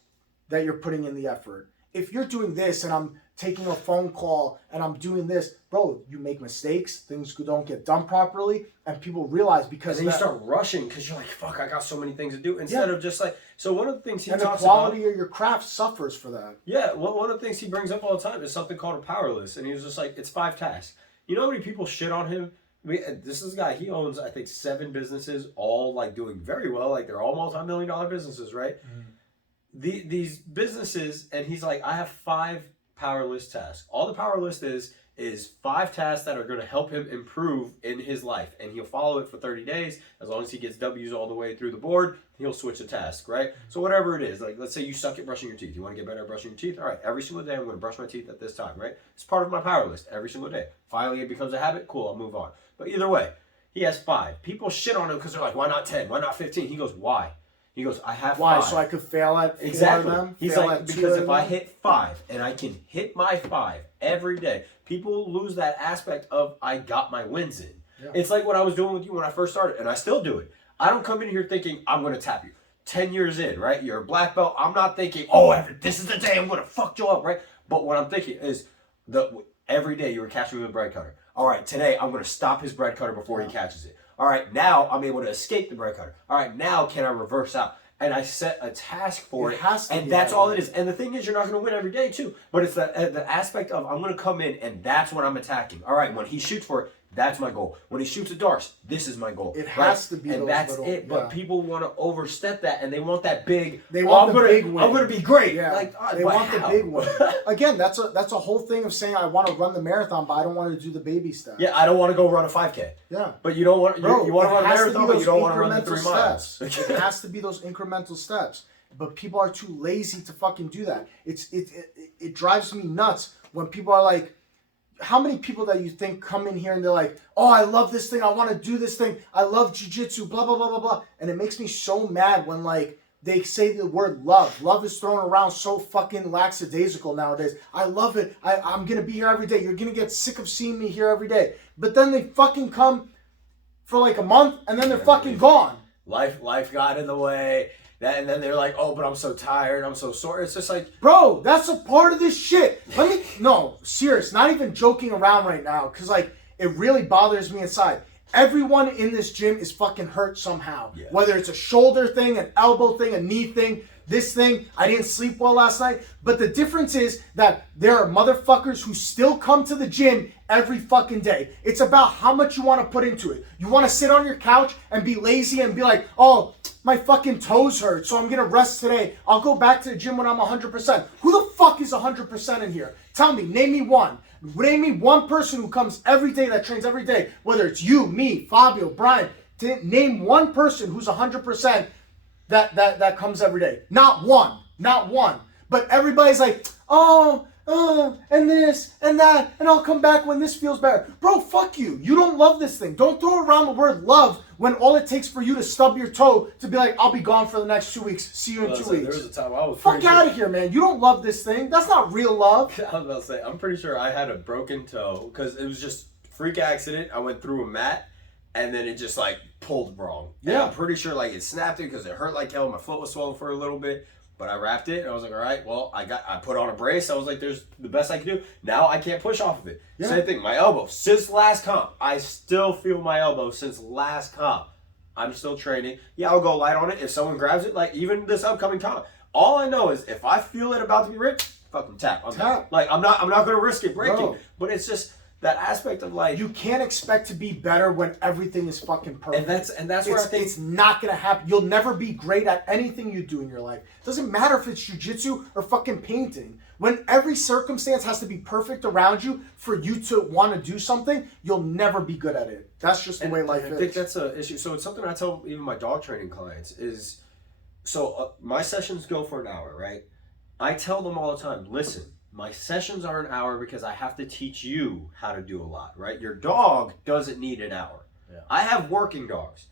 that you're putting in the effort. If you're doing this and I'm taking a phone call and I'm doing this, bro, you make mistakes, things don't get done properly, and people realize because and then you start rushing because you're like, fuck, I got so many things to do. Instead of just like, so one of the things he talks about... And the quality of your craft suffers for that. Yeah, one of the things he brings up all the time is something called a power list. And he was just like, it's 5 tasks. You know how many people shit on him? This is a guy, he owns, I think, 7 businesses, all like doing very well. Like they're all multi-million-dollar businesses, right? Mm-hmm. These businesses, and he's like, I have 5 power list tasks. All the power list is 5 tasks that are going to help him improve in his life, and he'll follow it for 30 days. As long as he gets W's all the way through the board, he'll switch a task, right? So whatever it is, like let's say you suck at brushing your teeth, you want to get better at brushing your teeth. All right, every single day I'm going to brush my teeth at this time, right? It's part of my power list every single day. Finally it becomes a habit, cool, I'll move on. But either way, he has 5. People shit on him because they're like, why not 10, why not 15? He goes, why? He goes, I have 5. Why? So I could fail at 4 of them? He's like, because if I hit 5 and I can hit my 5 every day, people lose that aspect of I got my wins in. Yeah. It's like what I was doing with you when I first started, and I still do it. I don't come in here thinking I'm going to tap you. 10 years in, right? You're a black belt. I'm not thinking, this is the day I'm going to fuck you up, right? But what I'm thinking is every day you were catching me with a bread cutter. All right, today I'm going to stop his bread cutter before he catches it. All right, now I'm able to escape the bread cutter. All right, now can I reverse out? And I set a task for it, and that's all it is. And the thing is, you're not going to win every day, too. But it's the aspect of I'm going to come in, and that's when I'm attacking. All right, when he shoots for it, that's my goal. When he shoots at darts, this is my goal. It has to be and those that's little, it. But people want to overstep that, and they want that big. They want the big win. I'm going to be great. Yeah. Like, they want the big one. Again, that's a whole thing of saying I want to run the marathon, but I don't want to do the baby steps. Yeah, I don't want to go run a 5K. Yeah, but you don't want you want to run a marathon, but you don't want to run the 3 miles. It has to be those incremental steps. But people are too lazy to fucking do that. It drives me nuts when people are like, how many people that you think come in here and they're like, oh, I love this thing, I want to do this thing, I love jiu-jitsu, blah, blah, blah, blah, blah. And it makes me so mad when like they say the word love. Love is thrown around so fucking lackadaisical nowadays. I love it. I'm going to be here every day. You're going to get sick of seeing me here every day. But then they fucking come for like a month and then they're fucking gone. Life got in the way. And then they're like, oh, but I'm so tired, I'm so sore. It's just like... Bro, that's a part of this shit. No, serious, not even joking around right now, because, like, it really bothers me inside. Everyone in this gym is fucking hurt somehow. Yeah. Whether it's a shoulder thing, an elbow thing, a knee thing, this thing. I didn't sleep well last night. But the difference is that there are motherfuckers who still come to the gym every fucking day. It's about how much you want to put into it. You want to sit on your couch and be lazy and be like, oh, my fucking toes hurt, so I'm going to rest today. I'll go back to the gym when I'm 100%. Who the fuck is 100% in here? Tell me, name me one. Name me one person who comes every day, that trains every day. Whether it's you, me, Fabio, Brian. Name one person who's 100% that comes every day. Not one. Not one. But everybody's like, and this, and that, and I'll come back when this feels better. Bro, fuck you. You don't love this thing. Don't throw around the word love when all it takes for you to stub your toe to be like, I'll be gone for the next 2 weeks. See you in 2 weeks. There was a time I was fuck out of here, man. You don't love this thing. That's not real love. I was about to say, I'm pretty sure I had a broken toe because it was just freak accident. I went through a mat and then it just like pulled wrong. Yeah. And I'm pretty sure like it snapped it because it hurt like hell. My foot was swollen for a little bit. But I wrapped it and I was like, all right, well, I put on a brace. I was like, there's the best I can do. Now I can't push off of it. Yeah. Same thing, my elbow. Since last comp, I still feel my elbow since last comp. I'm still training. Yeah, I'll go light on it. If someone grabs it, like even this upcoming time, all I know is if I feel it about to be ripped, fucking tap. Like I'm not gonna risk it breaking. Bro. But it's just that aspect of like You can't expect to be better when everything is fucking perfect. and that's where I think it's not gonna happen. You'll never be great at anything you do in your life. Doesn't matter if it's jujitsu or fucking painting. When every circumstance has to be perfect around you for you to want to do something, you'll never be good at it. That's just the way life is. I think that's an issue. So it's something I tell even my dog training clients is, my sessions go for an hour, right? I tell them all the time, listen, my sessions are an hour because I have to teach you how to do a lot, right? Your dog doesn't need an hour. Yeah. I have working dogs.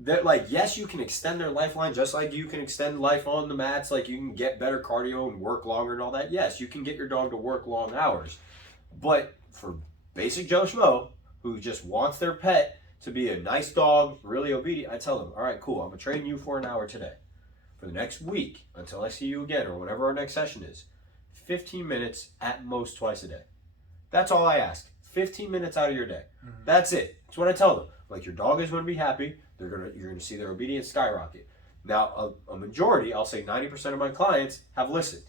That like, yes, you can extend their lifeline just like you can extend life on the mats, like you can get better cardio and work longer and all that. Yes, you can get your dog to work long hours. But for basic Joe Schmo, who just wants their pet to be a nice dog, really obedient, I tell them, all right, cool, I'm gonna train you for an hour today. For the next week, until I see you again, or whenever our next session is, 15 minutes at most twice a day. That's all I ask. 15 minutes out of your day. Mm-hmm. That's it. That's what I tell them. Like, your dog is going to be happy. You're going to see their obedience skyrocket. Now, a majority, I'll say 90% of my clients have listened.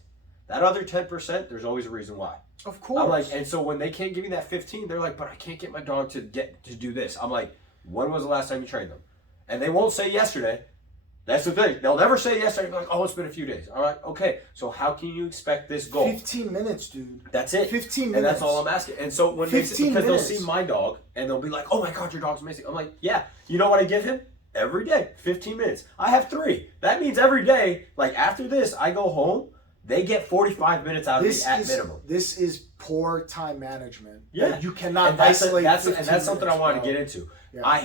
That other 10%, there's always a reason why. Of course. I'm like, and so when they can't give me that 15, they're like, but I can't get my dog to do this. I'm like, when was the last time you trained them? And they won't say yesterday. That's the thing. They'll never say yesterday. They're like, oh, it's been a few days. All right, okay. So how can you expect this goal? 15 minutes, dude. That's it. 15 minutes. And that's all I'm asking. And so when they, because minutes. they'll see my dog and they'll be like, oh my God, your dog's amazing. I'm like, yeah. You know what I give him? Every day, 15 minutes. I have 3. That means every day, like after this, I go home, they get 45 minutes out of me at minimum. This is poor time management. Yeah. Like, you cannot and that's isolate and that's something I wanted to get into. Yeah. I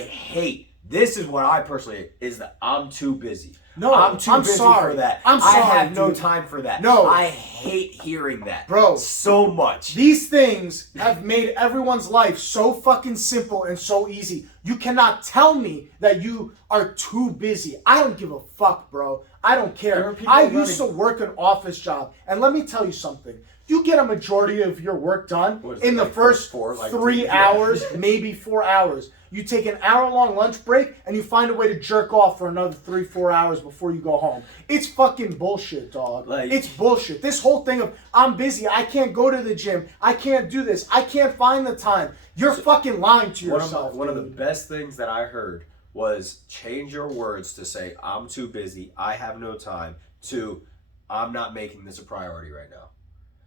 hate, this is what I personally, is that I'm too busy. No, I'm too busy sorry. for that. I'm sorry, I have no dude. time for that. No. I hate hearing that. Bro. So much. These things have made everyone's life so fucking simple and so easy. You cannot tell me that you are too busy. I don't give a fuck, bro. I don't care. I used to work an office job. And let me tell you something. You get a majority of your work done in the first 3 hours, maybe 4 hours. You take an hour-long lunch break, and you find a way to jerk off for another 3-4 hours before you go home. It's fucking bullshit, dog. It's bullshit. This whole thing of, I'm busy, I can't go to the gym, I can't do this, I can't find the time. You're fucking lying to yourself. One of the best things that I heard was change your words to say, I'm too busy, I have no time, to, I'm not making this a priority right now.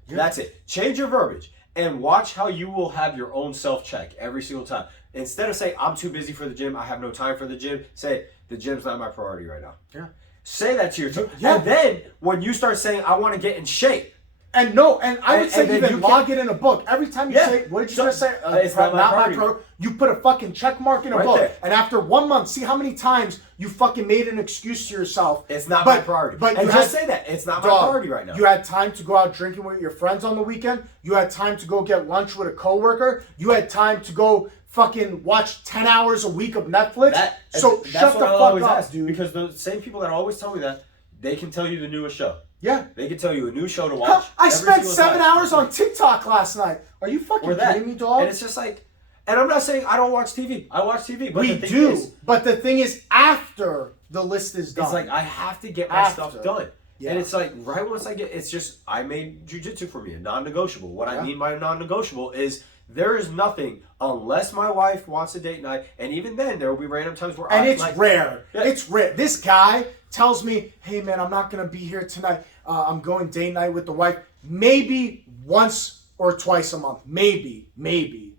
Yeah. That's it. Change your verbiage and watch how you will have your own self-check every single time. Instead of saying, I'm too busy for the gym, I have no time for the gym, say, the gym's not my priority right now. Yeah. Say that to yourself. Yeah. And then when you start saying, I want to get in shape. And I would say even log it in a book. Every time you say, what did you just say? It's not my priority. You put a fucking check mark in a book. There. And after 1 month, see how many times you fucking made an excuse to yourself. It's not my priority. But you just say that. It's not my priority right now. You had time to go out drinking with your friends on the weekend. You had time to go get lunch with a coworker. You had time to go fucking watch 10 hours a week of Netflix. Shut the fuck up, dude. Because the same people that always tell me that, they can tell you the newest show. Yeah. They can tell you a new show to watch. I spent 7 hours on TikTok last night. Are you fucking kidding me, dog? And it's just like, and I'm not saying I don't watch TV. I watch TV. But we do. But the thing is, after the list is done. It's like, I have to get my stuff done. Yeah. And it's like, right once it's just, I made jiu-jitsu for me, a non-negotiable. What I mean by a non-negotiable is, there is nothing, unless my wife wants a date night, and even then, there will be random times where it's rare. Yeah. It's rare. This guy tells me, hey man, I'm not going to be here tonight. I'm going date night with the wife. Maybe once or twice a month. Maybe.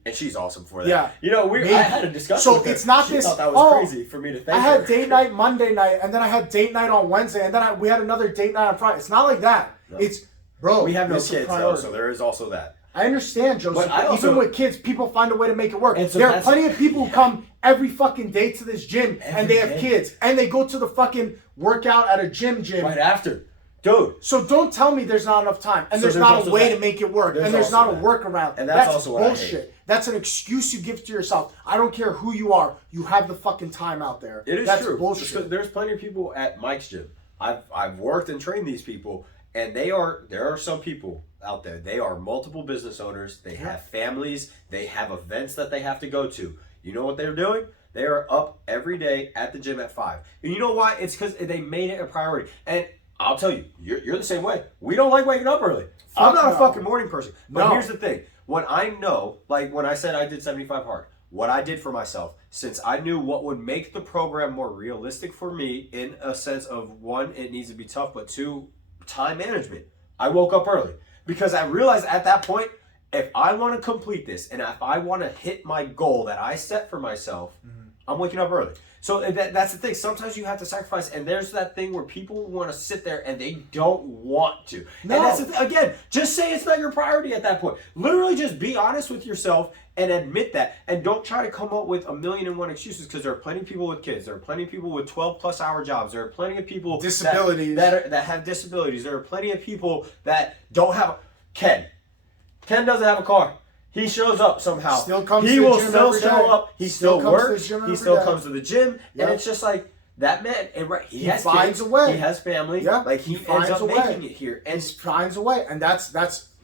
And she's awesome for that. Yeah. You know, I had a discussion with her. So it's not she thought that was crazy for me to think. I had date night Monday night, and then I had date night on Wednesday, and then we had another date night on Friday. It's not like that. No. It's, bro, we have no kids, though, so there is also that. I understand, Joseph. But even with kids, people find a way to make it work. So there are plenty of people who come every fucking day to this gym, and they have kids, and they go to the fucking workout at a gym. Right after. Dude. So don't tell me there's not enough time, and there's not a way to make it work, and there's not a workaround. And that's also what bullshit. I hate. That's an excuse you give to yourself. I don't care who you are. You have the fucking time out there. It is That's true. Bullshit. There's plenty of people at Mike's gym. I've worked and trained these people, and there are some people out there. They are multiple business owners. They have families. They have events that they have to go to. You know what they're doing? They are up every day at the gym at 5. And you know why? It's because they made it a priority. And I'll tell you, you're the same way. We don't like waking up early. I'm not a fucking morning person. But here's the thing. When I know, like when I said I did 75 hard, what I did for myself, since I knew what would make the program more realistic for me in a sense of, one, it needs to be tough, but two, time management. I woke up early because I realized at that point, if I want to complete this and if I want to hit my goal that I set for myself, I'm waking up early. So that's the thing. Sometimes you have to sacrifice, and there's that thing where people want to sit there and they don't want to. No. And that's the thing. Again, just say it's not your priority at that point. Literally just be honest with yourself and admit that. And don't try to come up with 1,000,001 excuses, because there are plenty of people with kids. There are plenty of people with 12-plus hour jobs. There are plenty of people disabilities that have disabilities. There are plenty of people that don't have. Ken doesn't have a car. He shows up somehow. Still comes he to the will gym still every show day. up. He still works. He still day. comes to the gym. Yep. And it's just like, that man, he has finds kids, a way. He has family. Yeah. Like he ends up making it here. And he finds a way. And that's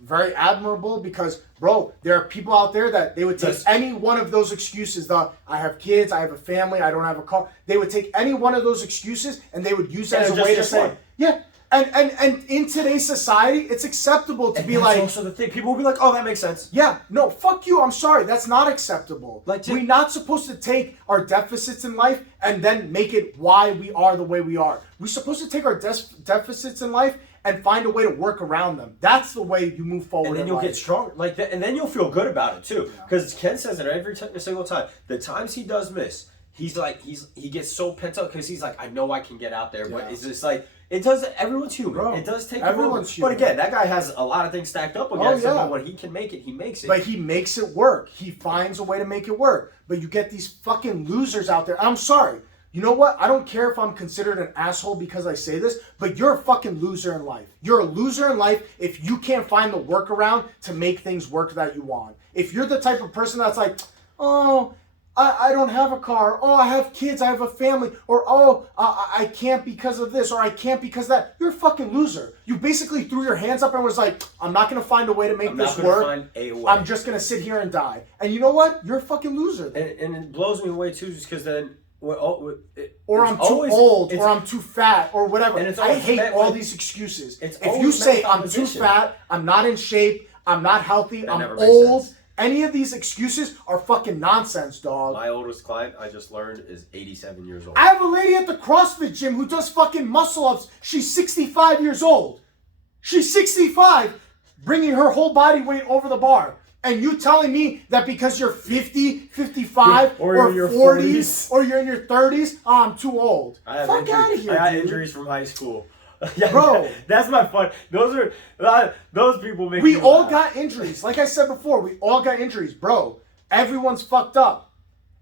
very admirable, because, bro, there are people out there that they would take any one of those excuses. I have kids, I have a family, I don't have a car. They would take any one of those excuses and they would use that as a way to say, yeah. And in today's society, it's acceptable to be like. That's also the thing. People will be like, "Oh, that makes sense." Yeah, no, fuck you. I'm sorry. That's not acceptable. Like, we're not supposed to take our deficits in life and then make it why we are the way we are. We're supposed to take our deficits in life and find a way to work around them. That's the way you move forward. And then you'll get stronger, like that, and then you'll feel good about it too. Because Ken says it every single time. The times he does miss, he's like, he gets so pent up because he's like, I know I can get out there, but it's just like. It does. Everyone's human. Bro, it does take everyone's human. But again, that guy has a lot of things stacked up against him. But when he can make it, he makes it. But he makes it work. He finds a way to make it work. But you get these fucking losers out there. I'm sorry. You know what? I don't care if I'm considered an asshole because I say this, but you're a fucking loser in life. You're a loser in life if you can't find the workaround to make things work that you want. If you're the type of person that's like, oh, I don't have a car. Oh, I have kids. I have a family. Or, oh, I can't because of this. Or I can't because of that. You're a fucking loser. You basically threw your hands up and was like, I'm not going to find a way to make this work. I'm just going to sit here and die. And you know what? You're a fucking loser. And it blows me away, too, just because then... or I'm too old, or I'm too fat, or whatever. And I hate all these excuses. If you say I'm too fat, I'm not in shape, I'm not healthy, I'm old... Any of these excuses are fucking nonsense, dog. My oldest client, I just learned, is 87 years old. I have a lady at the CrossFit gym who does fucking muscle ups. She's 65 years old. She's 65, bringing her whole body weight over the bar. And you telling me that because you're 50, 55, or 40s, or you're in your 30s, oh, I'm too old. Fuck out of here, I had injuries from high school. Yeah, bro, that's my fun. Those people make. We all got injuries. Like I said before, we all got injuries, bro. Everyone's fucked up.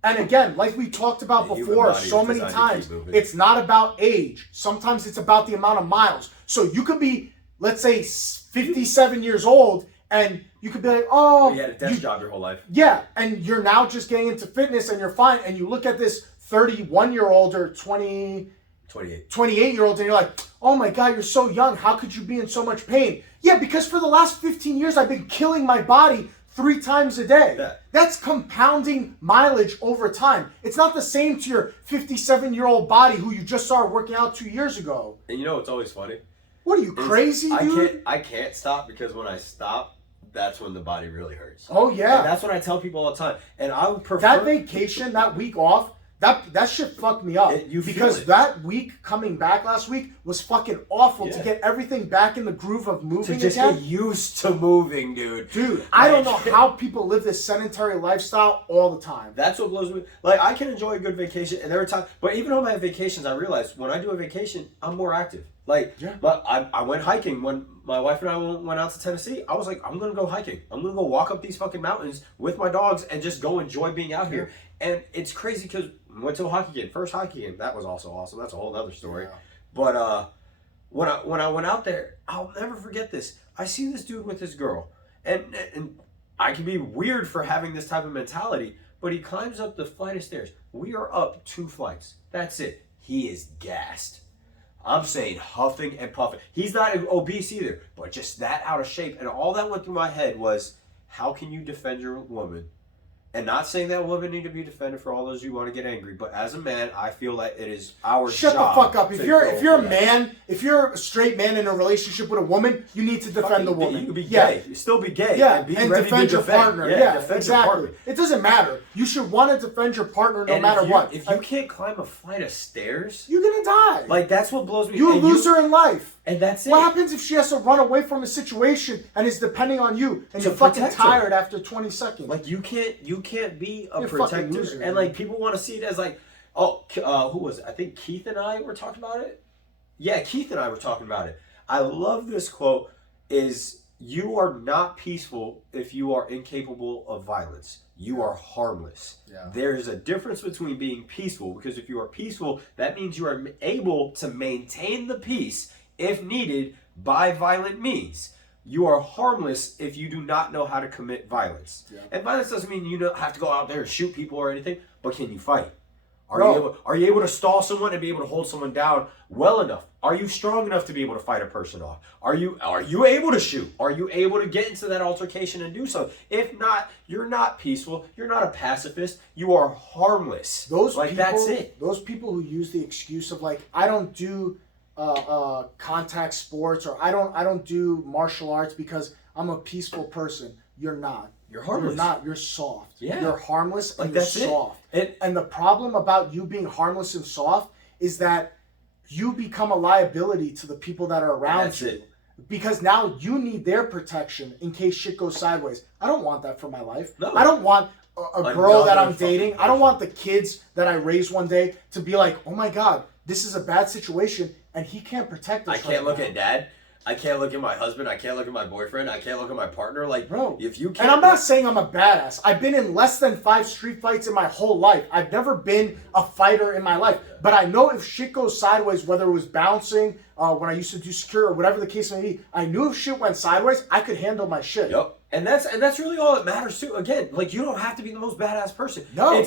And again, like we talked about before so many times, it's not about age. Sometimes it's about the amount of miles. So you could be, let's say, 57 years old, and you could be like, oh, you had a desk job your whole life. Yeah, and you're now just getting into fitness, and you're fine. And you look at this 31-year-old or 28-year-old, and you're like, oh my God, you're so young. How could you be in so much pain? Yeah, because for the last 15 years, I've been killing my body 3 times a day. Yeah. That's compounding mileage over time. It's not the same to your 57-year-old body who you just started working out 2 years ago. And you know what's always funny? What are you, crazy, dude? I can't stop, because when I stop, that's when the body really hurts. Oh, yeah. And that's what I tell people all the time. And I would prefer... That vacation, that week off... That shit fucked me up, because that week coming back last week was fucking awful to get everything back in the groove of moving again. To just get used to moving, dude. Dude, I don't know how people live this sedentary lifestyle all the time. That's what blows me. Like, I can enjoy a good vacation, and there are times, but even on my vacations, I realize when I do a vacation, I'm more active. Like, but I went hiking when my wife and I went out to Tennessee. I was like, I'm gonna go hiking. I'm gonna go walk up these fucking mountains with my dogs and just go enjoy being out here. And it's crazy because we went to a hockey game, first hockey game. That was also awesome. That's a whole other story. Yeah. But when I went out there, I'll never forget this. I see this dude with his girl, and I can be weird for having this type of mentality, but he climbs up the flight of stairs. We are up 2 flights. That's it. He is gassed. I'm saying huffing and puffing. He's not obese either, but just that out of shape. And all that went through my head was, how can you defend your woman And not saying that women need to be defended for all those you want to get angry, but as a man, I feel like it is our Shut job. the fuck up. If you're a that. man, if you're a straight man in a relationship with a woman, you need to defend the woman. You can be gay. You still be gay. Yeah, and, be and ready defend to your partner. Yeah, defend exactly. Your partner. It doesn't matter. You should want to defend your partner no And matter what. If you can't climb a flight of stairs, you're gonna die. like that's what blows me. You're a loser in life. And that's it. What happens if she has to run away from a situation and is depending on you and you're fucking tired after 20 seconds? Like you can't be a You're a fucking protector. loser, And man. like people want to see it as like, oh, who was it? I think Keith and I were talking about it. Yeah, Keith and I were talking about it. I love this quote is you are not peaceful if you are incapable of violence. You are harmless. Yeah. There is a difference between being peaceful because if you are peaceful, that means you are able to maintain the peace if needed by violent means. You are harmless if you do not know how to commit violence. Yeah. And violence doesn't mean you don't have to go out there and shoot people or anything, but can you fight? Are you able to stall someone and be able to hold someone down well enough? Are you strong enough to be able to fight a person off? Are you able to shoot? Are you able to get into that altercation and do so? If not, you're not peaceful. You're not a pacifist. You are harmless. That's it. Those people who use the excuse of like, I don't do contact sports or I don't do martial arts because I'm a peaceful person. You're not. You're harmless. You're not. You're soft. Yeah. You're harmless and that's you're soft. It. And the problem about you being harmless and soft is that you become a liability to the people that are around you. It. Because now you need their protection in case shit goes sideways. I don't want that for my life. No. I don't want a girl that I'm dating. I don't want the kids that I raise one day to be like, oh my God, this is a bad situation and he can't protect us. I can't look at dad. I can't look at my husband. I can't look at my boyfriend. I can't look at my partner. Like, bro, if you can't. And I'm not saying I'm a badass. I've been in less than 5 street fights in my whole life. I've never been a fighter in my life. But I know if shit goes sideways, whether it was bouncing, when I used to do secure or whatever the case may be, I knew if shit went sideways, I could handle my shit. Yep. And that's really all that matters too. Again, like you don't have to be the most badass person. No.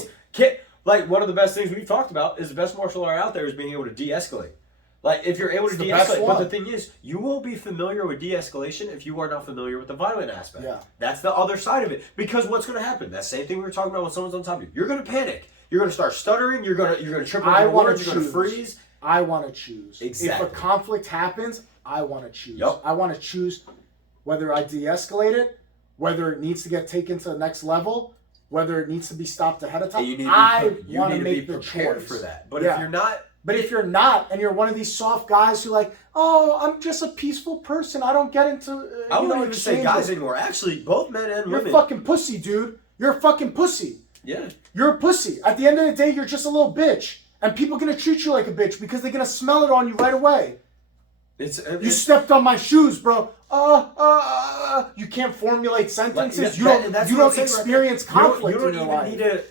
Like one of the best things we've talked about is the best martial art out there is being able to de-escalate. Like, if you're able to de-escalate, but the thing is, you won't be familiar with de-escalation if you are not familiar with the violent aspect. Yeah. That's the other side of it. Because what's going to happen? That same thing we were talking about when someone's on top of you. You're going to panic. You're going to start stuttering. You're going to trip over your words. You're going to freeze. I want to choose. Exactly. If a conflict happens, I want to choose. Yep. I want to choose whether I de-escalate it, whether it needs to get taken to the next level, whether it needs to be stopped ahead of time. I want to make the choice for that. But if you're not... But if you're not, and you're one of these soft guys who like, oh, I'm just a peaceful person. I don't get into. I wouldn't even say guys anymore. Actually, both men and women. You're a fucking pussy, dude. You're a fucking pussy. Yeah. You're a pussy. At the end of the day, you're just a little bitch, and people are gonna treat you like a bitch because they're gonna smell it on you right away. You stepped on my shoes, bro. You can't formulate sentences. You don't experience conflict in your life.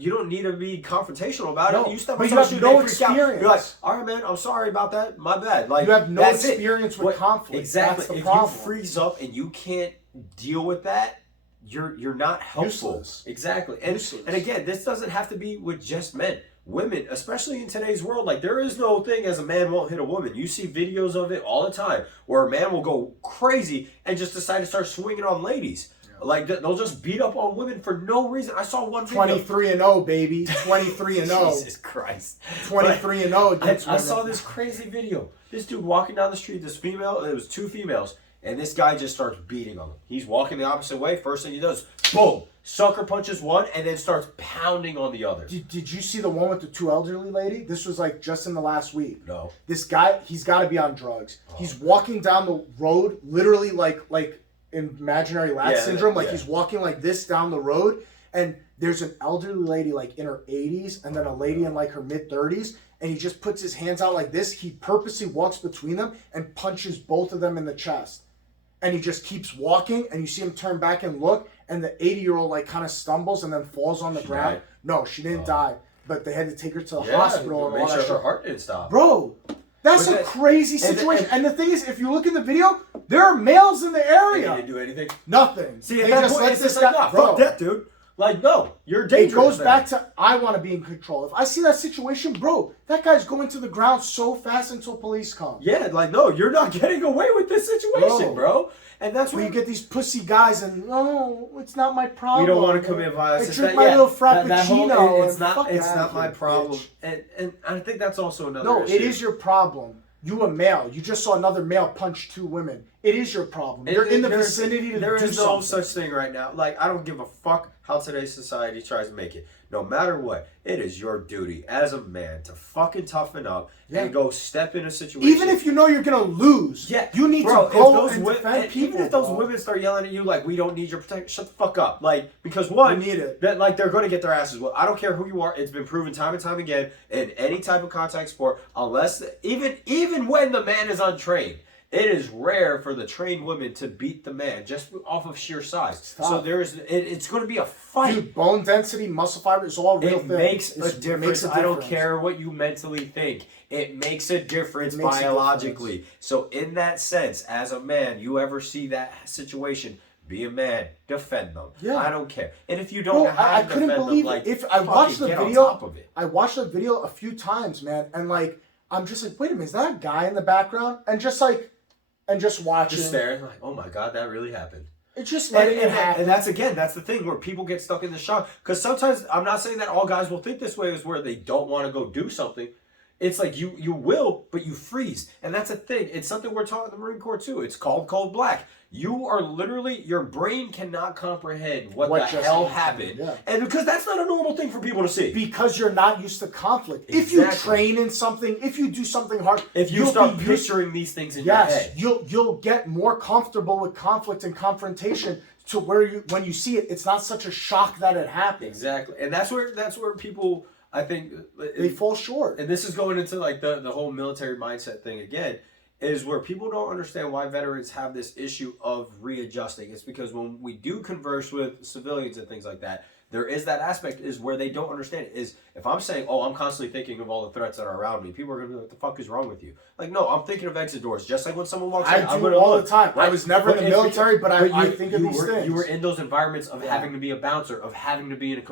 You don't need to be confrontational about it. You step but on you have shoes, no experience. You're like, all right, man, I'm sorry about that. My bad. Like, you have no experience with conflict. Exactly. That's the if problem. you freeze up and you can't deal with that, you're not helpful. Useless. Exactly. And again, this doesn't have to be with just men. Women, especially in today's world, like there is no thing as a man won't hit a woman. You see videos of it all the time where a man will go crazy and just decide to start swinging on ladies. Like they'll just beat up on women for no reason. I saw one video. 23-0, baby. 23-0. Jesus Christ. 23-0. I saw this crazy video. This dude walking down the street. This female. It was 2 females, and this guy just starts beating on them. He's walking the opposite way. First thing he does, boom, sucker punches one, and then starts pounding on the other. Did you see the one with the 2 elderly lady? This was like just in the last week. No. This guy, he's got to be on drugs. Oh. He's walking down the road, literally like imaginary lat syndrome. Like he's walking like this down the road, and there's an elderly lady like in her 80s, and then a lady in like her mid 30s, and he just puts his hands out like this. He purposely walks between them and punches both of them in the chest. And he just keeps walking, and you see him turn back and look, and the 80-year-old like kind of stumbles and then falls on the ground. Died? No, she didn't die, but they had to take her to the hospital and all that shit. shit. Her heart didn't stop. Bro, that's a crazy situation. And the thing is, if you look in the video, there are males in the area. They didn't do anything. Nothing. See, they at that just point, let it's this just like, guy, nah, fuck that, dude. Like, no, you're It dangerous. goes then. back to I want to be in control. If I see that situation, bro, that guy's going to the ground so fast until police come. Yeah, like, no, you're not getting away with this situation, bro. And that's Where where you get these pussy guys and no, it's not my problem. we don't want to commit violence. I It's drink that- my yeah, little that whole- frappuccino. it's not. Fuck It's outta not my here, problem. bitch. And I think that's also another. No, issue. it is your problem. You a male. You just saw another male punch 2 women. It is your problem. You're in the vicinity to There do is no something. such thing right now. Like, I don't give a fuck how today's society tries to make it. No matter what, it is your duty as a man to fucking toughen up and go step in a situation. Even if you know you're gonna lose, you need to go and defend people. Even if those women start yelling at you like, "We don't need your protection," shut the fuck up. Like, because one, You need it. that like they're going to get their asses. Well, I don't care who you are. It's been proven time and time again in any type of contact sport. Unless even when the man is untrained. It is rare for the trained women to beat the man just off of sheer size. So it's going to be a fight. Dude, bone density, muscle fiber is all real It thing. makes a It difference. makes a I don't difference. care what you mentally think. It makes a difference It makes a biologically. So in that sense, as a man, you ever see that situation, be a man, defend them. Yeah. I don't care. And if you don't Bro, I couldn't believe them, like, it. If I watched the get video, on top of it. I watched the video a few times, man, and like I'm just like, wait a minute, is that a guy in the background? And just watching, Just staring like, oh my god, that really happened. it's just letting it happen. And that's the thing where people get stuck in the shock. Because sometimes, I'm not saying that all guys will think this way, is where they don't want to go do something. It's like you will, but you freeze. And that's a thing. It's something we're taught in the Marine Corps too. It's called cold black. You are literally, your brain cannot comprehend what the just hell happened. happened. Yeah. And because that's not a normal thing for people to see. Because you're not used to conflict. If you Exactly. train in something, if you do something hard, If you you'll start be used- picturing these things in your head. you'll get more comfortable with conflict and confrontation to where when you see it, it's not such a shock that it happened. Exactly. And that's where people, I think, They fall short. and this is going into like the whole military mindset thing again, is where people don't understand why veterans have this issue of readjusting. It's because when we do converse with civilians and things like that, there is that aspect is where they don't understand it. Is if I'm saying, oh, I'm constantly thinking of all the threats that are around me, people are going to be like, what the fuck is wrong with you? Like, no, I'm thinking of exit doors. Just like when someone walks in, I I'm do gonna all look, the time. I right? was never in the But military, but I you- think of you these were, things. You were in those environments of Yeah. having to be a bouncer, of having to be in a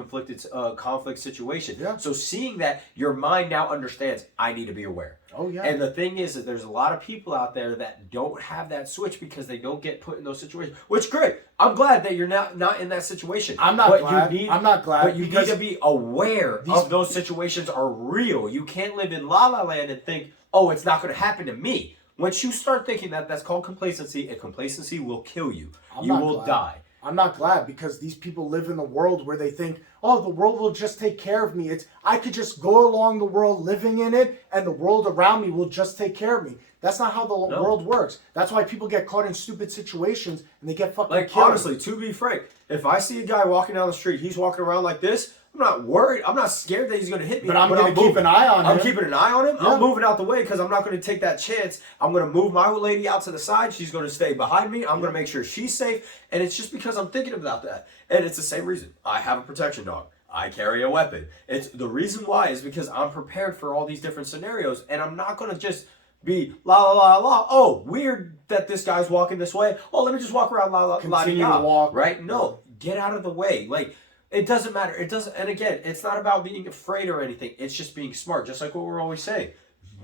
conflict situation. Yeah. So seeing that, your mind now understands, I need to be aware. Oh, yeah. And the thing is that there's a lot of people out there that don't have that switch because they don't get put in those situations. Which great. I'm glad that you're not in that situation. I'm not But glad. I'm not glad But you need because to be aware of those situations are real. You can't live in la la land and think, oh, it's not going to happen to me. Once you start thinking that, that's called complacency, and complacency will kill you. You not will glad. die. I'm not glad because these people live in a world where they think, oh, the world will just take care of me. I could just go along the world living in it and the world around me will just take care of me. That's not how the world works. That's why people get caught in stupid situations and they get fucking Like, killed. honestly, to be frank, if I see a guy walking down the street, he's walking around like this, I'm not worried. I'm not scared that he's going to hit me. But I'm going to keep moving. an eye on him. I'm keeping an eye on him. Yeah. I'm moving out the way because I'm not going to take that chance. I'm going to move my lady out to the side. She's going to stay behind me. I'm going to make sure she's safe. And it's just because I'm thinking about that. And it's the same reason. I have a protection dog. I carry a weapon. It's the reason why is because I'm prepared for all these different scenarios. And I'm not going to just be la la la la. Oh, weird that this guy's walking this way. Oh, let me just walk around la la la. Continue to walk. Right? No, get out of the way. Like, it doesn't matter. It doesn't. And again, it's not about being afraid or anything. It's just being smart. Just like what we're always saying.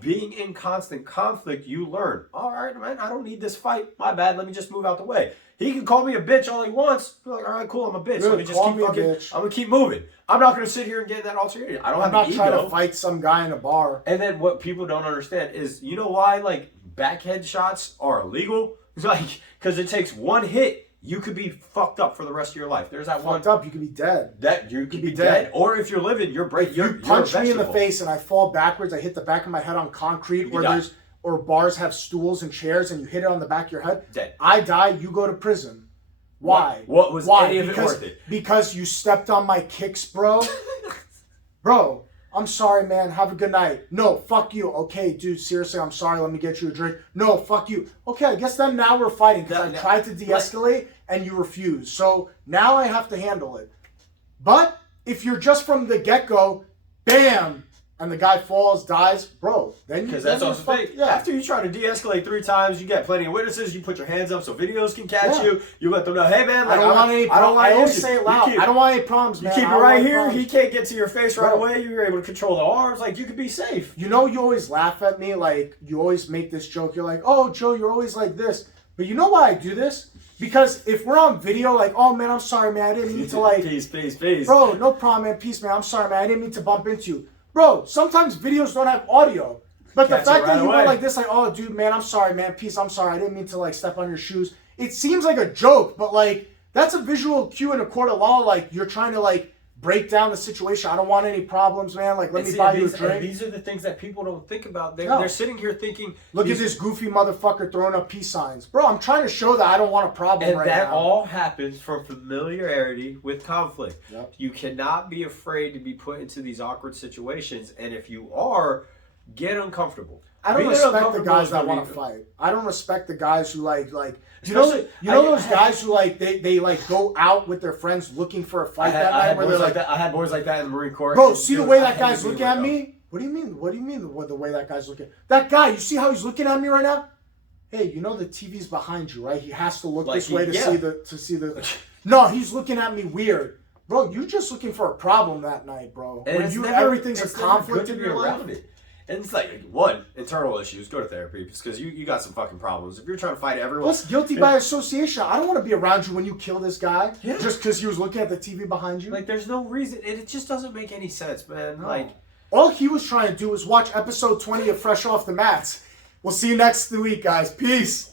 Being in constant conflict, you learn. All right, man, I don't need this fight. My bad. Let me just move out the way. He can call me a bitch all he wants. Be like, all right, cool, I'm a bitch. Good, Let me just call keep me a fucking. bitch. I'm gonna keep moving. I'm not gonna sit here and get in that altercation. I don't I'm have not an trying ego. to fight some guy in a bar. And then what people don't understand is, you know why like backhead shots are illegal? It's like because it takes one hit. You could be fucked up for the rest of your life. There's that Fucked one up, you could be dead. that you could be dead. dead, or if you're living, you're break. You punch you're a me in the vegetable. face and I fall backwards. I hit the back of my head on concrete You die. or bars have stools and chairs and you hit it on the back of your head. Dead. I die, you go to prison. Why? What was Why? any of it because, worth it? Because you stepped on my kicks, bro. Bro, I'm sorry, man. Have a good night. No, fuck you. Okay, dude, seriously, I'm sorry. Let me get you a drink. No, fuck you. Okay, I guess then now we're fighting because I tried to de-escalate and you refused. So now I have to handle it. But if you're just from the get-go, bam, and the guy falls, dies, bro, then Because that's also the thing. Yeah. After you try to de-escalate 3 times, you get plenty of witnesses. You put your hands up so videos can catch Yeah. you. You let them know, hey man, I don't want any. I don't want I always issues. say it loud. I don't want any problems, You man. keep I it don't right want here. problems. He can't get to your face right Bro. away. You're able to control the arms. Like you could be safe. You know, you always laugh at me. Like you always make this joke. You're like, oh, Joe, you're always like this. But you know why I do this? Because if we're on video, like, oh man, I'm sorry, man, I didn't mean to like. Peace. Bro, no problem, man. Peace, man. I'm sorry, man. I didn't mean to bump into you. Bro, sometimes videos don't have audio. But Catch the fact it that right you away. were like this, like, oh, dude, man, I'm sorry, man. Peace, I'm sorry. I didn't mean to, like, step on your shoes. It seems like a joke, but, like, that's a visual cue in a court of law. Like, you're trying to, like, break down the situation. I don't want any problems, man. Like, let me buy you a drink. These are the things that people don't think about. They're, No. they're sitting here thinking, Look at this goofy motherfucker throwing up peace signs. Bro, I'm trying to show that I don't want a problem and right that now. all happens from familiarity with conflict. Yep. You cannot be afraid to be put into these awkward situations, and if you are, get uncomfortable. I don't Being respect the uncomfortable guys is that what want we to do. fight. I don't respect the guys who like Especially- you know those guys who like they like go out with their friends looking for a fight that night where they're like, I had boys like that in the Marine Corps. bro, And see the dude, way I that hated guy's being looking with at them. me? What do you mean? What do you mean the way that guy's looking? That guy, you see how he's looking at me right now? Hey, you know the TV's behind you, right? He has to look Like this way to yeah. see the. No, he's looking at me weird, bro. You just looking for a problem that night, bro. And When it's you never- everything's a it's never conflict good in to your be life. around it. And it's like, one, internal issues, go to therapy because you got some fucking problems. If you're trying to fight everyone. Plus, guilty by association. I don't want to be around you when you kill this guy Yeah. just because he was looking at the TV behind you. Like, there's no reason. It just doesn't make any sense, man. No. Like, all he was trying to do was watch episode 20 of Fresh Off the Mats. We'll see you next week, guys. Peace.